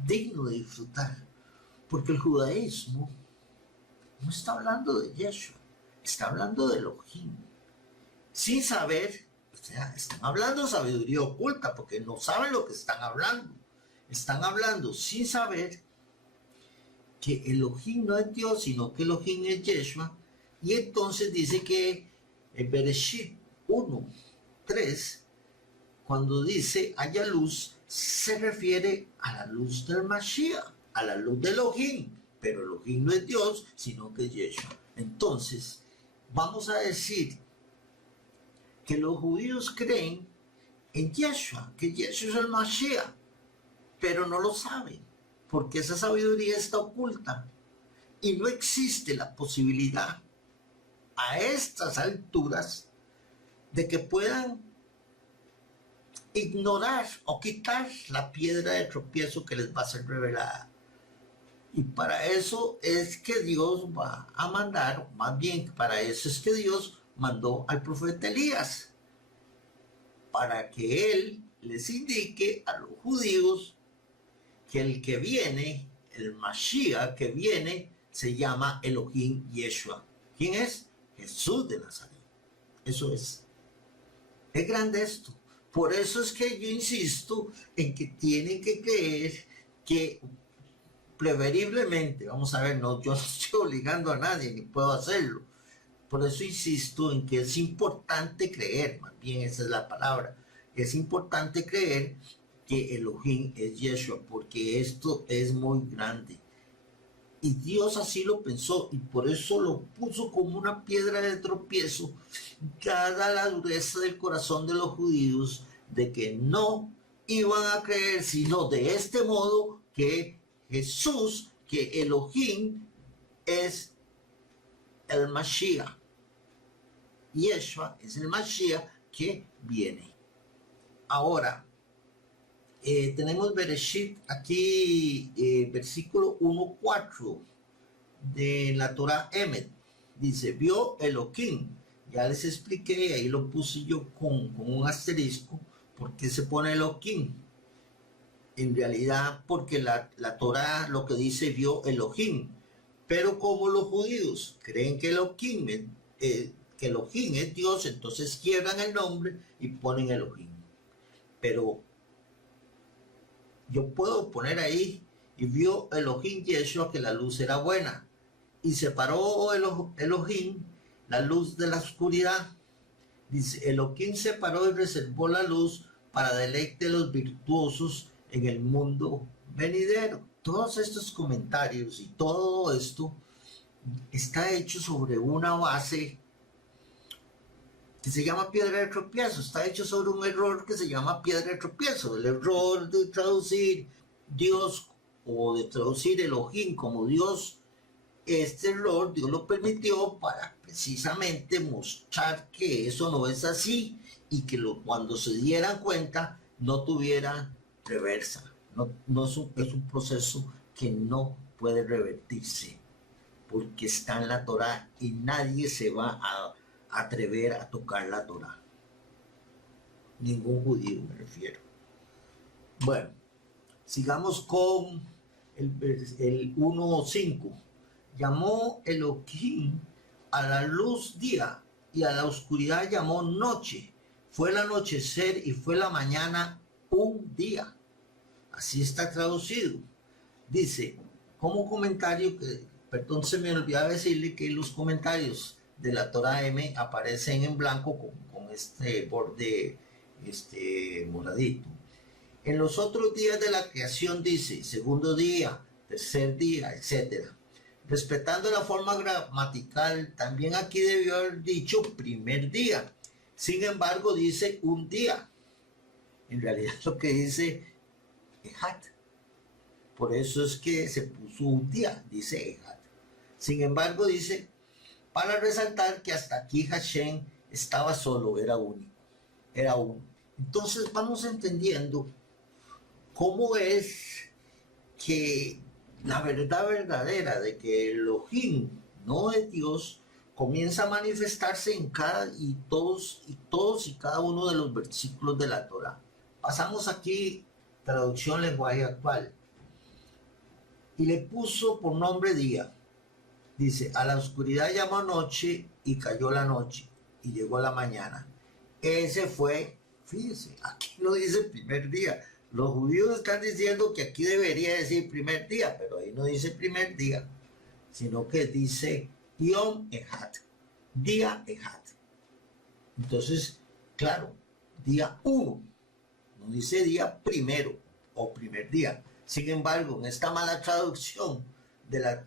digno de disfrutar, porque el judaísmo no está hablando de Yeshua, está hablando de Elohim. Sin saber, o sea, están hablando sabiduría oculta porque no saben lo que están hablando. Están hablando sin saber que Elohim no es Dios, sino que Elohim es Yeshua. Y entonces dice que en Bereshit 1:3, cuando dice haya luz, se refiere a la luz del Mashiach, a la luz de Elohim. Pero Elohim no es Dios, sino que es Yeshua. Entonces, vamos a decir que los judíos creen en Yeshua, que Yeshua es el Mashiach, pero no lo saben, porque esa sabiduría está oculta. Y no existe la posibilidad a estas alturas de que puedan ignorar o quitar la piedra de tropiezo que les va a ser revelada. Y para eso es que Dios va a mandar, más bien para eso es que Dios mandó al profeta Elías, para que él les indique a los judíos que el que viene, el Mashiach que viene, se llama Elohim Yeshua. ¿Quién es? Jesús de Nazaret. Eso es. Es grande esto. Por eso es que yo insisto en que tienen que creer que preferiblemente, vamos a ver, no, yo no estoy obligando a nadie, ni puedo hacerlo. Por eso insisto en que es importante creer, más bien esa es la palabra, es importante creer que Elohim es Yeshua, porque esto es muy grande. Y Dios así lo pensó y por eso lo puso como una piedra de tropiezo, dada la dureza del corazón de los judíos, de que no iban a creer sino de este modo que Jesús, que Elohim es el Mashiach. Yeshua es el Mashiach que viene. Ahora, tenemos Bereshit aquí, versículo 1:4 de la Torah Emet. Dice, vio Elohim. Ya les expliqué, ahí lo puse yo con un asterisco. ¿Por qué se pone Elohim? En realidad, porque la Torah lo que dice vio Elohim. Pero como los judíos creen que Elohim es Dios, entonces quiebran el nombre y ponen Elohim. Pero yo puedo poner ahí, y vio Elohim Yeshua que la luz era buena, y separó Elohim la luz de la oscuridad. Dice, Elohim separó y reservó la luz para deleite de los virtuosos en el mundo venidero. Todos estos comentarios y todo esto está hecho sobre una base que se llama piedra de tropiezo, está hecho sobre un error que se llama piedra de tropiezo, el error de traducir Dios o de traducir Elohim como Dios. Este error Dios lo permitió para precisamente mostrar que eso no es así y que cuando se dieran cuenta no tuviera reversa. No es un proceso que no puede revertirse porque está en la Torah y nadie se va a atrever a tocar la Torah. Ningún judío me refiero. Bueno, sigamos con el 1:5. Llamó Elohim a la luz día y a la oscuridad llamó noche. Fue el anochecer y fue la mañana un día. Así está traducido. Dice, como comentario que, perdón, se me olvidaba decirle que los comentarios de la Torah M aparecen en blanco con este borde moradito. En los otros días de la creación dice segundo día, tercer día, etc. Respetando la forma gramatical, también aquí debió haber dicho primer día. Sin embargo, dice un día. En realidad lo que dice Ejat. Por eso es que se puso un día, dice Ejat. Sin embargo, dice, para resaltar que hasta aquí Hashem estaba solo, era único, era uno. Entonces vamos entendiendo cómo es que la verdad verdadera de que Elohim no es Dios comienza a manifestarse en todos y cada uno de los versículos de la Torah. Pasamos aquí, traducción lenguaje actual, y le puso por nombre día. Dice, a la oscuridad llamó noche y cayó la noche y llegó la mañana. Ese fue, fíjese, aquí no dice primer día. Los judíos están diciendo que aquí debería decir primer día, pero ahí no dice primer día, sino que dice Yom Echad, día Echad. Entonces, claro, día 1, no dice día primero o primer día. Sin embargo, en esta mala traducción de la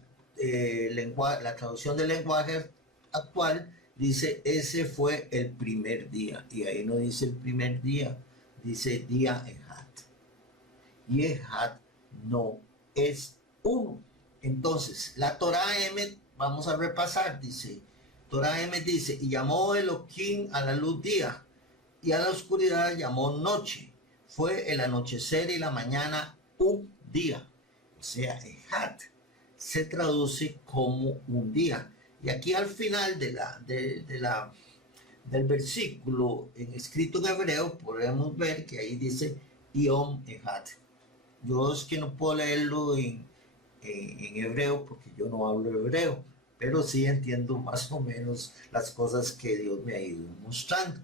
traducción del lenguaje actual, dice ese fue el primer día, y ahí no dice el primer día, dice día Echad. Y Echad no es 1. Entonces, la Torah M, vamos a repasar, dice, Torah M dice, y llamó Elohim a la luz día, y a la oscuridad llamó noche. Fue el anochecer y la mañana un día. O sea, Echad se traduce como un día. Y aquí al final del versículo escrito en hebreo, podemos ver que ahí dice Yom Echad. Yo es que no puedo leerlo en hebreo porque yo no hablo hebreo, pero sí entiendo más o menos las cosas que Dios me ha ido mostrando.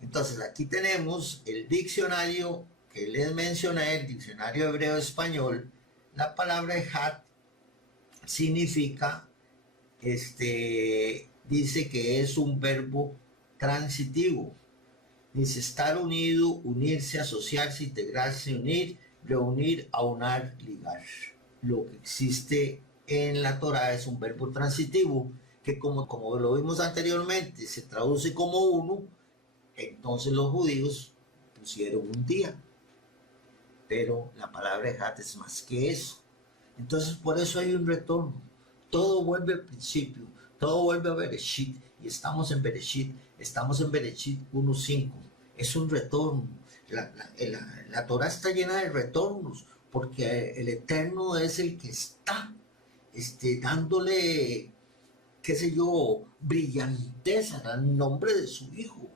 Entonces aquí tenemos el diccionario que les mencioné, el diccionario hebreo-español. La palabra Echad significa, dice que es un verbo transitivo. Dice estar unido, unirse, asociarse, integrarse, unir, reunir, aunar, ligar. Lo que existe en la Torah es un verbo transitivo que como lo vimos anteriormente se traduce como uno. Entonces los judíos pusieron un día, pero la palabra Echad es más que eso. Entonces por eso hay un retorno. Todo vuelve al principio, todo vuelve a Bereshit, y estamos en Bereshit 1.5. Es un retorno. La Torah está llena de retornos, porque el Eterno es el que está dándole, qué sé yo, brillanteza al nombre de su Hijo.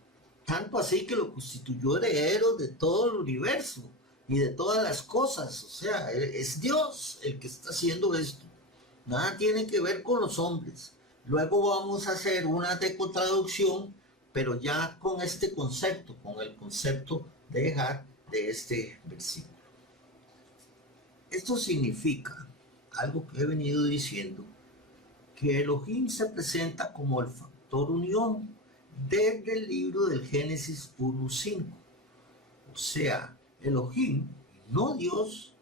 Tanto así que lo constituyó heredero de todo el universo y de todas las cosas. O sea, es Dios el que está haciendo esto. Nada tiene que ver con los hombres. Luego vamos a hacer una decotraducción, pero ya con este concepto, con el concepto de dejar de este versículo. Esto significa algo que he venido diciendo, que Elohim se presenta como el factor unión desde el libro del Génesis 1.5. O sea, Elohim, no Dios,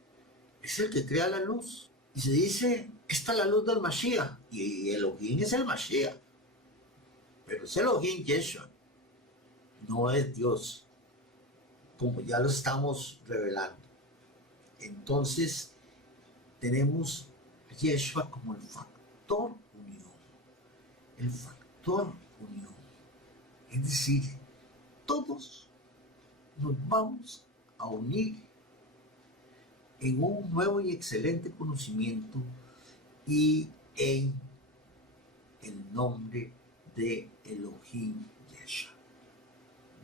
es el que crea la luz. Y se dice, esta es la luz del Mashiach. Y Elohim es el Mashiach. Pero es Elohim Yeshua. No es Dios, como ya lo estamos revelando. Entonces, tenemos a Yeshua como el factor unión. El factor unión. Es decir, todos nos vamos a unir en un nuevo y excelente conocimiento y en el nombre de Elohim Yeshua,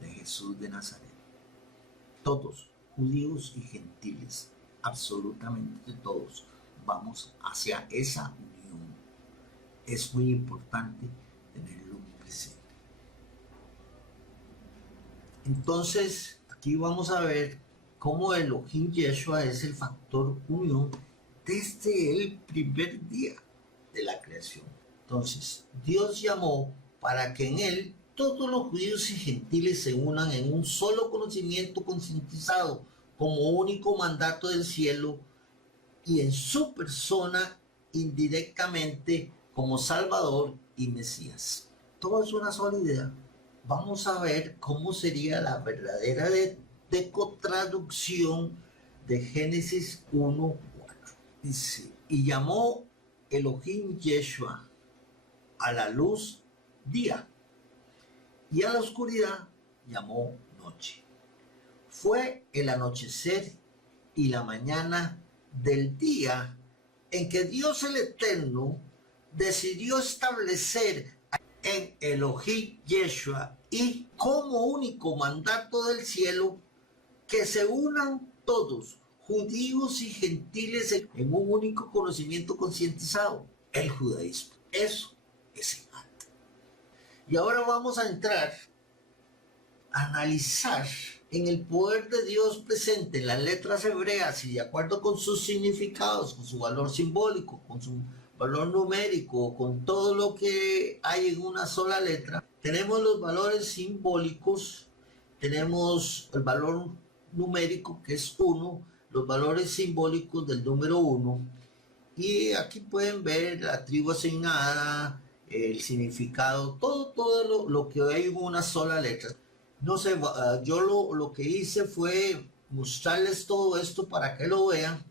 de Jesús de Nazaret. Todos, judíos y gentiles, absolutamente todos, vamos hacia esa unión. Es muy importante tenerlo presente. Entonces, aquí vamos a ver cómo Elohim Yeshua es el factor unión desde el primer día de la creación. Entonces, Dios llamó para que en él todos los judíos y gentiles se unan en un solo conocimiento concientizado como único mandato del cielo y en su persona indirectamente como Salvador y Mesías. Todo es una sola idea. Vamos a ver cómo sería la verdadera decotraducción de Génesis 1.4. Dice, y llamó Elohim Yeshua a la luz día, y a la oscuridad llamó noche. Fue el anochecer y la mañana del día en que Dios el Eterno decidió establecer en Elohim Yeshua y como único mandato del cielo que se unan todos, judíos y gentiles, en un único conocimiento concientizado, el judaísmo. Eso es Ehat. Y ahora vamos a entrar a analizar en el poder de Dios presente en las letras hebreas y de acuerdo con sus significados, con su valor simbólico, con su valor numérico, con todo lo que hay en una sola letra. Tenemos los valores simbólicos, tenemos el valor numérico que es 1, los valores simbólicos del número 1, y aquí pueden ver la tribu asignada, el significado, todo lo que hay en una sola letra. No sé, yo lo que hice fue mostrarles todo esto para que lo vean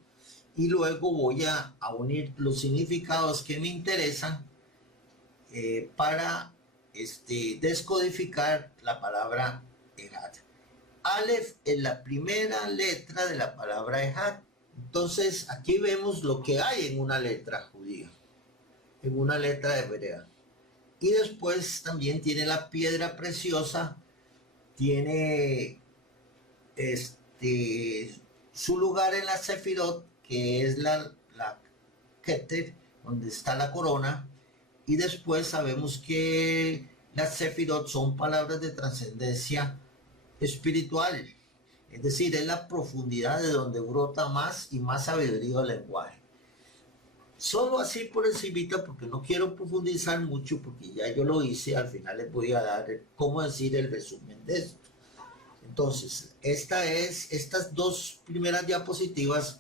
y luego voy a unir los significados que me interesan para descodificar la palabra Ehat. Aleph es la primera letra de la palabra Ehat. Entonces aquí vemos lo que hay en una letra judía, en una letra hebrea. Y después también tiene la piedra preciosa, tiene su lugar en la Sefirot, que es la Keter, donde está la corona, y después sabemos que las Sefirot son palabras de trascendencia espiritual, es decir, es la profundidad de donde brota más y más sabiduría del lenguaje. Solo así por encimita, porque no quiero profundizar mucho, porque ya yo lo hice, al final les voy a dar cómo decir el resumen de esto. Entonces, estas dos primeras diapositivas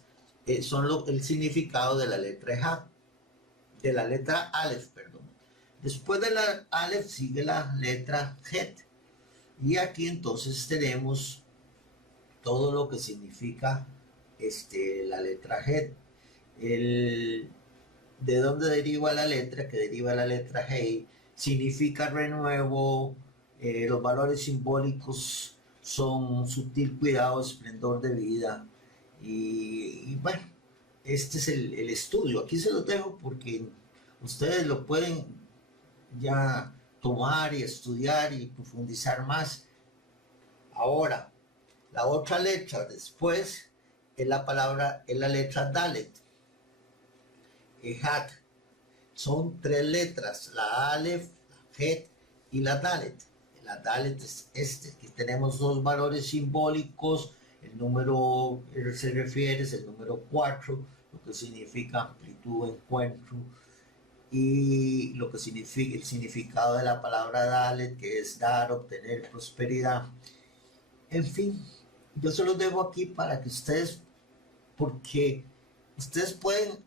son el significado de la letra Ehat, de la letra Aleph, perdón. Después de la Aleph sigue la letra Het. Y aquí entonces tenemos todo lo que significa la letra Het. De dónde deriva la letra, que deriva la letra Hei, significa renuevo, los valores simbólicos son sutil cuidado, esplendor de vida, y bueno, este es el estudio. Aquí se lo dejo porque ustedes lo pueden ya tomar y estudiar y profundizar más. Ahora, la otra letra después es la letra Dalet. Ehat. Son tres letras, la Aleph, la Het y la Dalet. La Dalet es que tenemos dos valores simbólicos, el número se refiere, es el número 4, lo que significa amplitud, encuentro, y lo que significa el significado de la palabra Dalet, que es dar, obtener, prosperidad. En fin, yo se los dejo aquí para que ustedes, porque ustedes pueden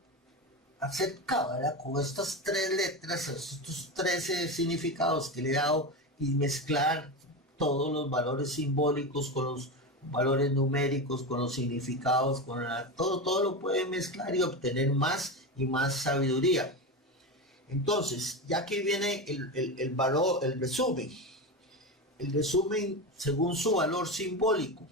hacer cábala con estas tres letras, estos 13 significados que le he dado, y mezclar todos los valores simbólicos con los valores numéricos, con los significados, todo lo pueden mezclar y obtener más y más sabiduría. Entonces, ya que viene el valor, el resumen según su valor simbólico.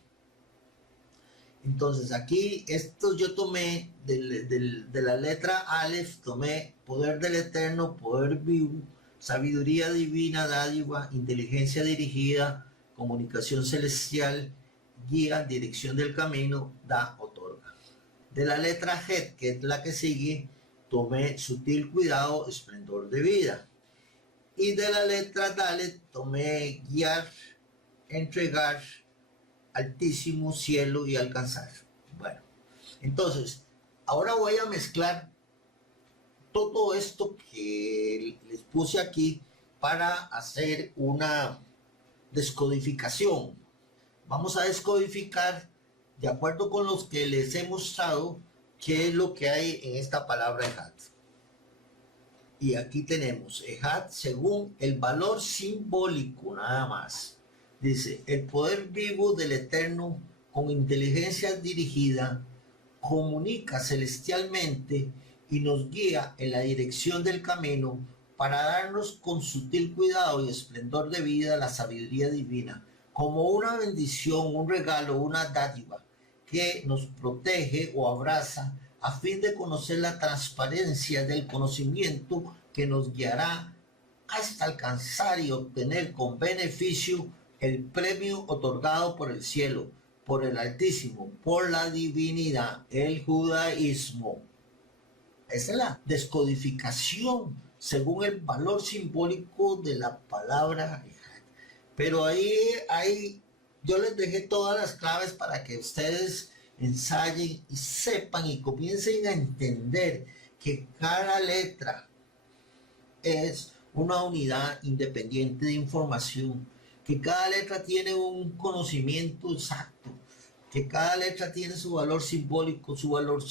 Entonces aquí esto yo tomé de la letra Aleph, tomé poder del Eterno, poder vivo, sabiduría divina, dádiva, inteligencia dirigida, comunicación celestial, guía, dirección del camino, da, otorga. De la letra Het, que es la que sigue, tomé sutil cuidado, esplendor de vida. Y de la letra Dalet tomé guiar, entregar, altísimo, cielo y alcanzar. Bueno, entonces, ahora voy a mezclar todo esto que les puse aquí para hacer una descodificación. Vamos a descodificar de acuerdo con los que les he mostrado qué es lo que hay en esta palabra Ehat. Y aquí tenemos Ehat según el valor simbólico nada más. Dice, el poder vivo del Eterno con inteligencia dirigida comunica celestialmente y nos guía en la dirección del camino para darnos con sutil cuidado y esplendor de vida la sabiduría divina, como una bendición, un regalo, una dádiva que nos protege o abraza a fin de conocer la transparencia del conocimiento que nos guiará hasta alcanzar y obtener con beneficio el premio otorgado por el cielo, por el Altísimo, por la divinidad, el judaísmo. Esa es la descodificación según el valor simbólico de la palabra. Pero ahí yo les dejé todas las claves para que ustedes ensayen y sepan y comiencen a entender que cada letra es una unidad independiente de información, que cada letra tiene un conocimiento exacto, que cada letra tiene su valor simbólico, su valor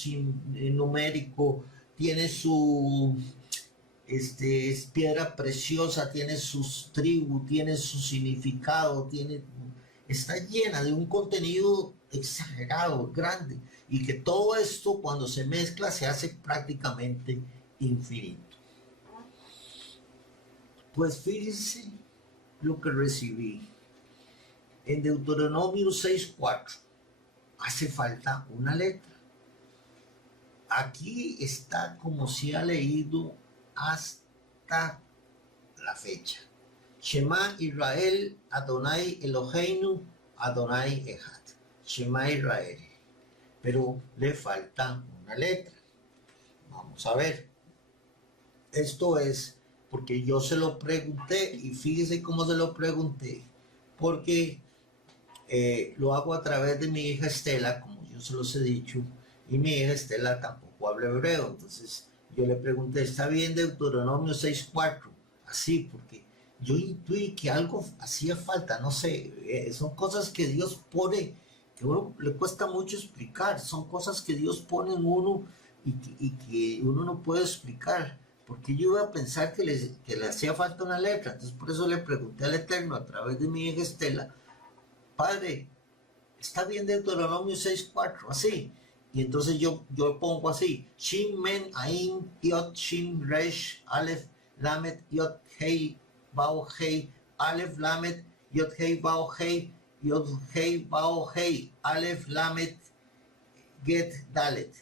numérico, tiene su es piedra preciosa, tiene sus tribus, tiene su significado, está llena de un contenido exagerado, grande, y que todo esto cuando se mezcla se hace prácticamente infinito. Pues fíjense lo que recibí. En Deuteronomio 6:4 hace falta una letra. Aquí está como se ha leído hasta la fecha. Shema Israel, Adonai Eloheinu, Adonai Echad. Shema Israel. Pero le falta una letra. Vamos a ver. Esto es porque yo se lo pregunté y fíjese cómo se lo pregunté. Porque lo hago a través de mi hija Estela, como yo se los he dicho, y mi hija Estela tampoco habla hebreo. Entonces yo le pregunté, ¿está bien Deuteronomio 6:4? Así, porque yo intuí que algo hacía falta, no sé, son cosas que Dios pone, que a uno le cuesta mucho explicar, son cosas que Dios pone en uno y que uno no puede explicar, porque yo iba a pensar que le hacía falta una letra. Entonces por eso le pregunté al Eterno a través de mi hija Estela, Padre, ¿está bien Deuteronomio 6:4? Así. Y entonces yo pongo así, Shin, Men, Ain, Yod, Shin, Resh, Aleph, Lamed, Yod, Hei, Bao, Hei, Aleph, Lamed, Yod, Hei, Bao, Hei, Yod, Hei, Bao, Hei, Aleph, Lamed, Get, Dalet.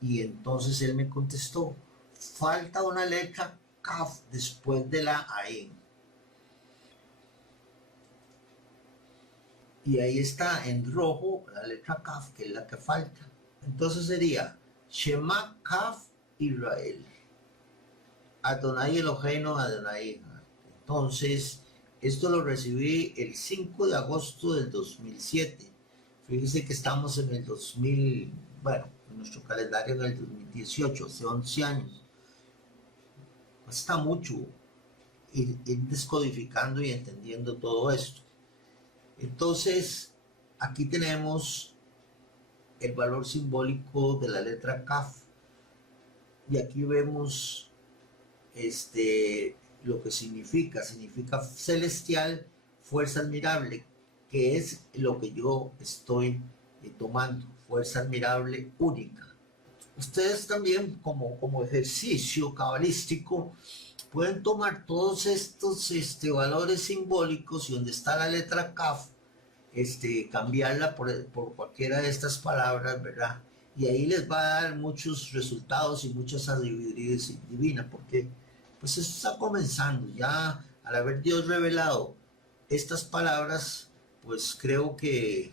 Y entonces él me contestó, falta una letra Kaf después de la Ain. Y ahí está en rojo la letra Kaf, que es la que falta. Entonces sería Shema Kaf Israel. Adonai Eloheinu, Adonai Echad. Entonces, esto lo recibí el 5 de agosto del 2007. Fíjense que estamos en el 2000, bueno, en nuestro calendario en el 2018, hace 11 años. Cuesta mucho ir descodificando y entendiendo todo esto. Entonces, aquí tenemos el valor simbólico de la letra Kaf. Y aquí vemos lo que significa celestial, fuerza admirable, que es lo que yo estoy tomando, fuerza admirable única. Ustedes también como ejercicio cabalístico pueden tomar todos estos valores simbólicos y donde está la letra Kaf, cambiarla por cualquiera de estas palabras, ¿verdad? Y ahí les va a dar muchos resultados y mucha sabiduría divina, porque pues eso está comenzando. Ya al haber Dios revelado estas palabras, pues creo que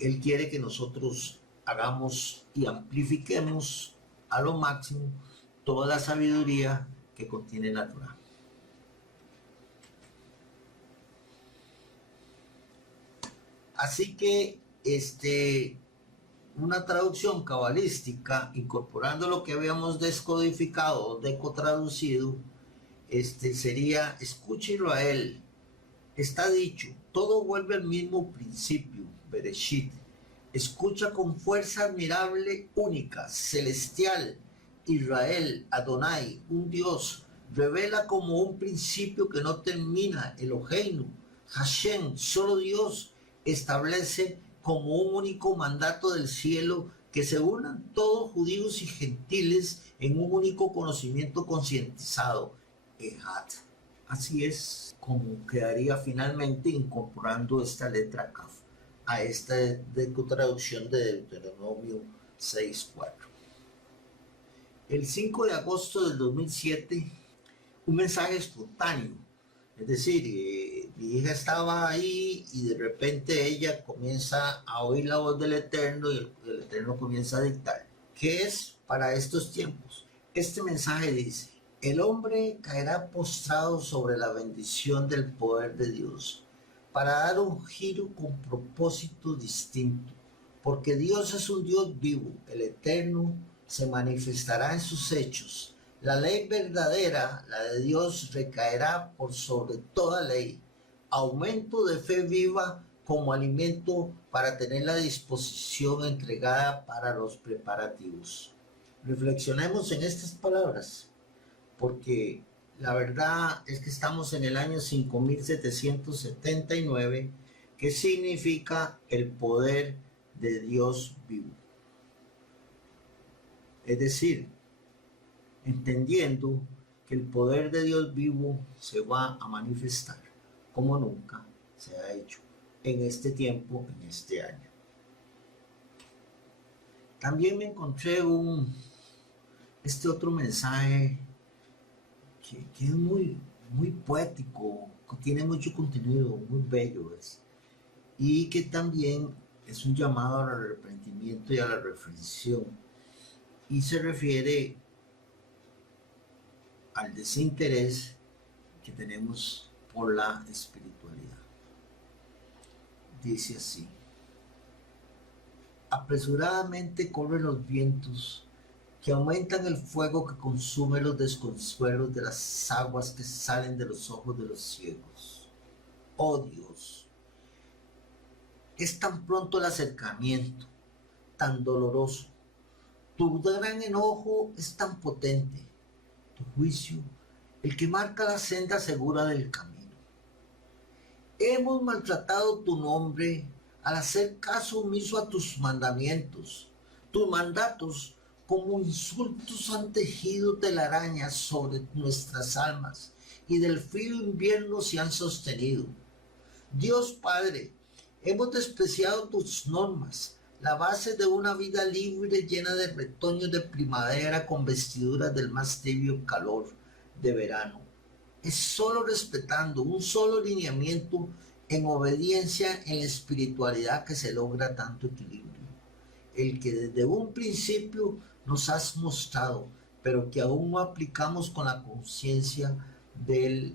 Él quiere que nosotros hagamos y amplifiquemos a lo máximo toda la sabiduría que contiene la Torá. Así que una traducción cabalística, incorporando lo que habíamos descodificado o decotraducido, sería: escucha Israel, está dicho, todo vuelve al mismo principio, Bereshit. Escucha con fuerza admirable, única, celestial, Israel, Adonai, un Dios, revela como un principio que no termina, Eloheinu, Hashem, solo Dios, establece como un único mandato del cielo que se unan todos judíos y gentiles en un único conocimiento concientizado, Echad. Así es como quedaría finalmente incorporando esta letra Kaf a esta traducción de Deuteronomio 6:4. El 5 de agosto del 2007, un mensaje espontáneo, es decir, mi hija estaba ahí y de repente ella comienza a oír la voz del Eterno y el Eterno comienza a dictar. ¿Qué es para estos tiempos? Este mensaje dice, el hombre caerá postrado sobre la bendición del poder de Dios para dar un giro con propósito distinto, porque Dios es un Dios vivo, el eterno, se manifestará en sus hechos. La ley verdadera, la de Dios, recaerá por sobre toda ley. Aumento de fe viva como alimento para tener la disposición entregada para los preparativos. Reflexionemos en estas palabras, porque la verdad es que estamos en el año 5779, que significa el poder de Dios vivo. Es decir, entendiendo que el poder de Dios vivo se va a manifestar como nunca se ha hecho en este tiempo, en este año. También me encontré este otro mensaje que es muy poético, que tiene mucho contenido, muy bello y que también es un llamado al arrepentimiento y a la reflexión, y se refiere al desinterés que tenemos por la espiritualidad. Dice así: apresuradamente corren los vientos que aumentan el fuego que consume los desconsuelos de las aguas que salen de los ojos de los ciegos. Oh Dios, es tan pronto el acercamiento, tan doloroso. Tu gran enojo es tan potente, tu juicio, el que marca la senda segura del camino. Hemos maltratado tu nombre al hacer caso omiso a tus mandamientos. Tus mandatos como insultos han tejido telarañas sobre nuestras almas y del frío invierno se han sostenido. Dios Padre, hemos despreciado tus normas, la base de una vida libre llena de retoños de primavera con vestiduras del más tibio calor de verano. Es solo respetando un solo lineamiento en obediencia en la espiritualidad que se logra tanto equilibrio. El que desde un principio nos has mostrado, pero que aún no aplicamos con la conciencia del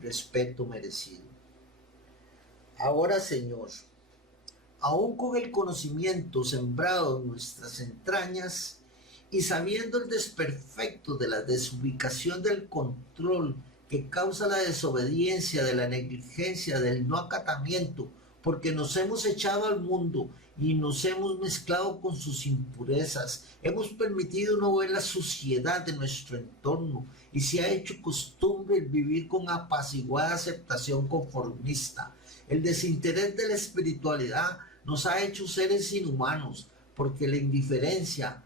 respeto merecido. Ahora, Señor, aún con el conocimiento sembrado en nuestras entrañas y sabiendo el desperfecto de la desubicación del control que causa la desobediencia, de la negligencia, del no acatamiento, porque nos hemos echado al mundo y nos hemos mezclado con sus impurezas, hemos permitido no ver la suciedad de nuestro entorno y se ha hecho costumbre el vivir con apaciguada aceptación conformista. El desinterés de la espiritualidad nos ha hecho seres inhumanos, porque la indiferencia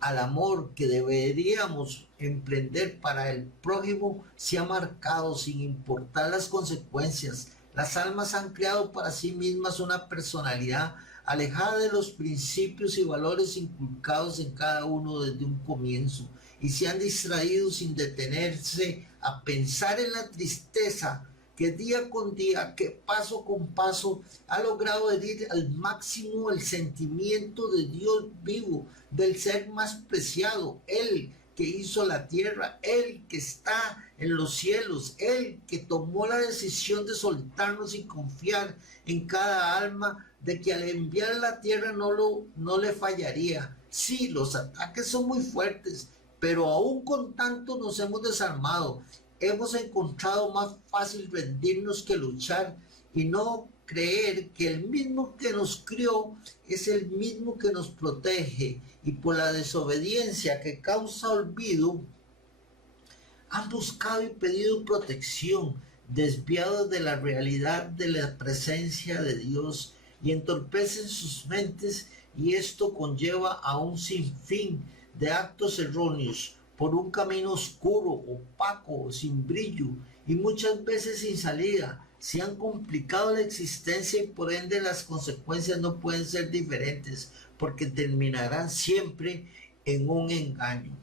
al amor que deberíamos emprender para el prójimo se ha marcado sin importar las consecuencias. Las almas han creado para sí mismas una personalidad alejada de los principios y valores inculcados en cada uno desde un comienzo, y se han distraído sin detenerse a pensar en la tristeza que día con día, que paso con paso, ha logrado herir al máximo el sentimiento de Dios vivo, del ser más preciado, Él que hizo la tierra, Él que está en los cielos, Él que tomó la decisión de soltarnos y confiar en cada alma, de que al enviar a la tierra no le fallaría. Sí, los ataques son muy fuertes, pero aún con tanto nos hemos desarmado. Hemos encontrado más fácil rendirnos que luchar y no creer que el mismo que nos crió es el mismo que nos protege, y por la desobediencia que causa olvido han buscado y pedido protección, desviados de la realidad de la presencia de Dios, y entorpecen sus mentes, y esto conlleva a un sinfín de actos erróneos por un camino oscuro, opaco, sin brillo y muchas veces sin salida. Se han complicado la existencia y por ende las consecuencias no pueden ser diferentes, porque terminarán siempre en un engaño.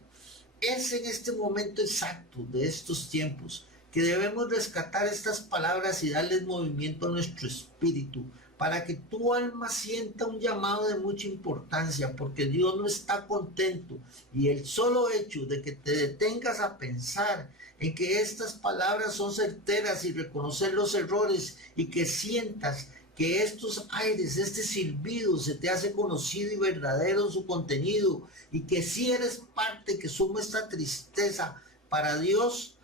Es en este momento exacto de estos tiempos que debemos rescatar estas palabras y darles movimiento a nuestro espíritu para que tu alma sienta un llamado de mucha importancia, porque Dios no está contento. Y el solo hecho de que te detengas a pensar en que estas palabras son certeras y reconocer los errores y que sientas que estos aires, este silbido se te hace conocido y verdadero su contenido, y que si eres parte que suma esta tristeza para Dios,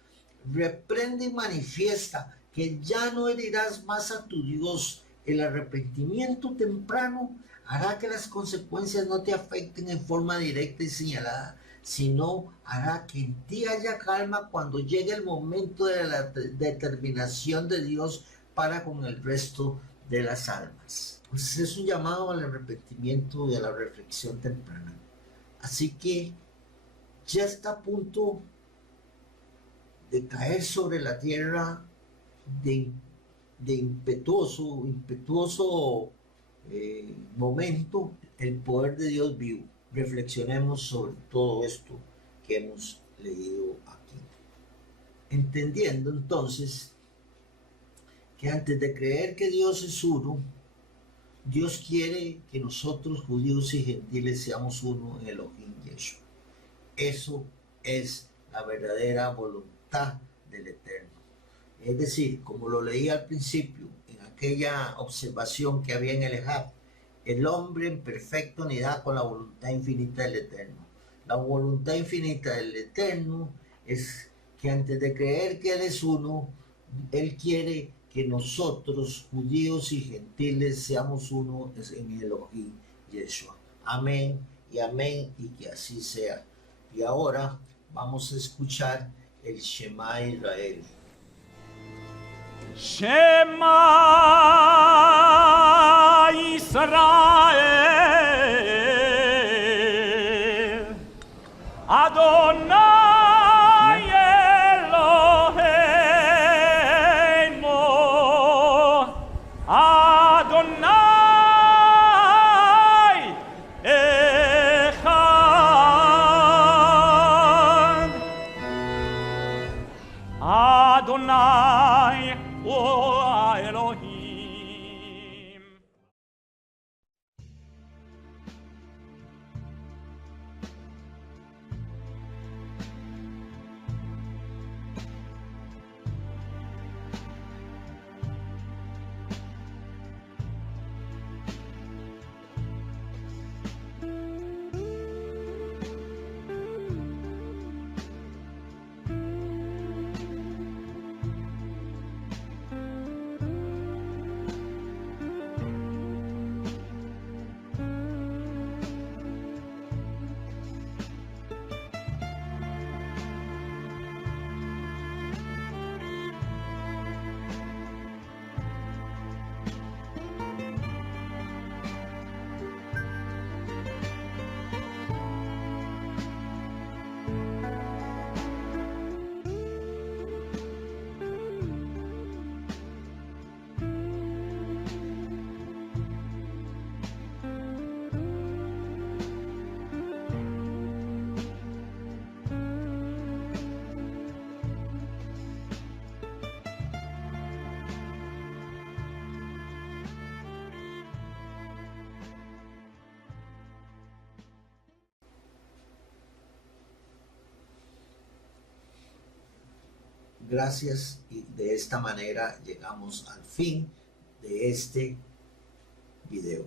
reprende y manifiesta que ya no herirás más a tu Dios. El arrepentimiento temprano hará que las consecuencias no te afecten en forma directa y señalada, sino hará que en ti haya calma cuando llegue el momento de la determinación de Dios para con el resto de las almas. Pues es un llamado al arrepentimiento y a la reflexión temprana. Así que ya está a punto de caer sobre la tierra de impetuoso momento el poder de Dios vivo. Reflexionemos sobre todo esto que hemos leído aquí. Entendiendo entonces que antes de creer que Dios es uno, Dios quiere que nosotros, judíos y gentiles, seamos uno en Elohim Yeshua. Eso es la verdadera voluntad del Eterno. Es decir, como lo leí al principio, en aquella observación que había en el Ejab, el hombre en perfecta unidad con la voluntad infinita del Eterno. La voluntad infinita del Eterno es que antes de creer que Él es uno, Él quiere que nosotros, judíos y gentiles, seamos uno en Elohim Yeshua. Amén y que así sea. Y ahora vamos a escuchar el Shema Israel. Shema Israel, Adonai Eloheinu, Adonai Echad, Adonai Elohim. Gracias, y de esta manera llegamos al fin de este video.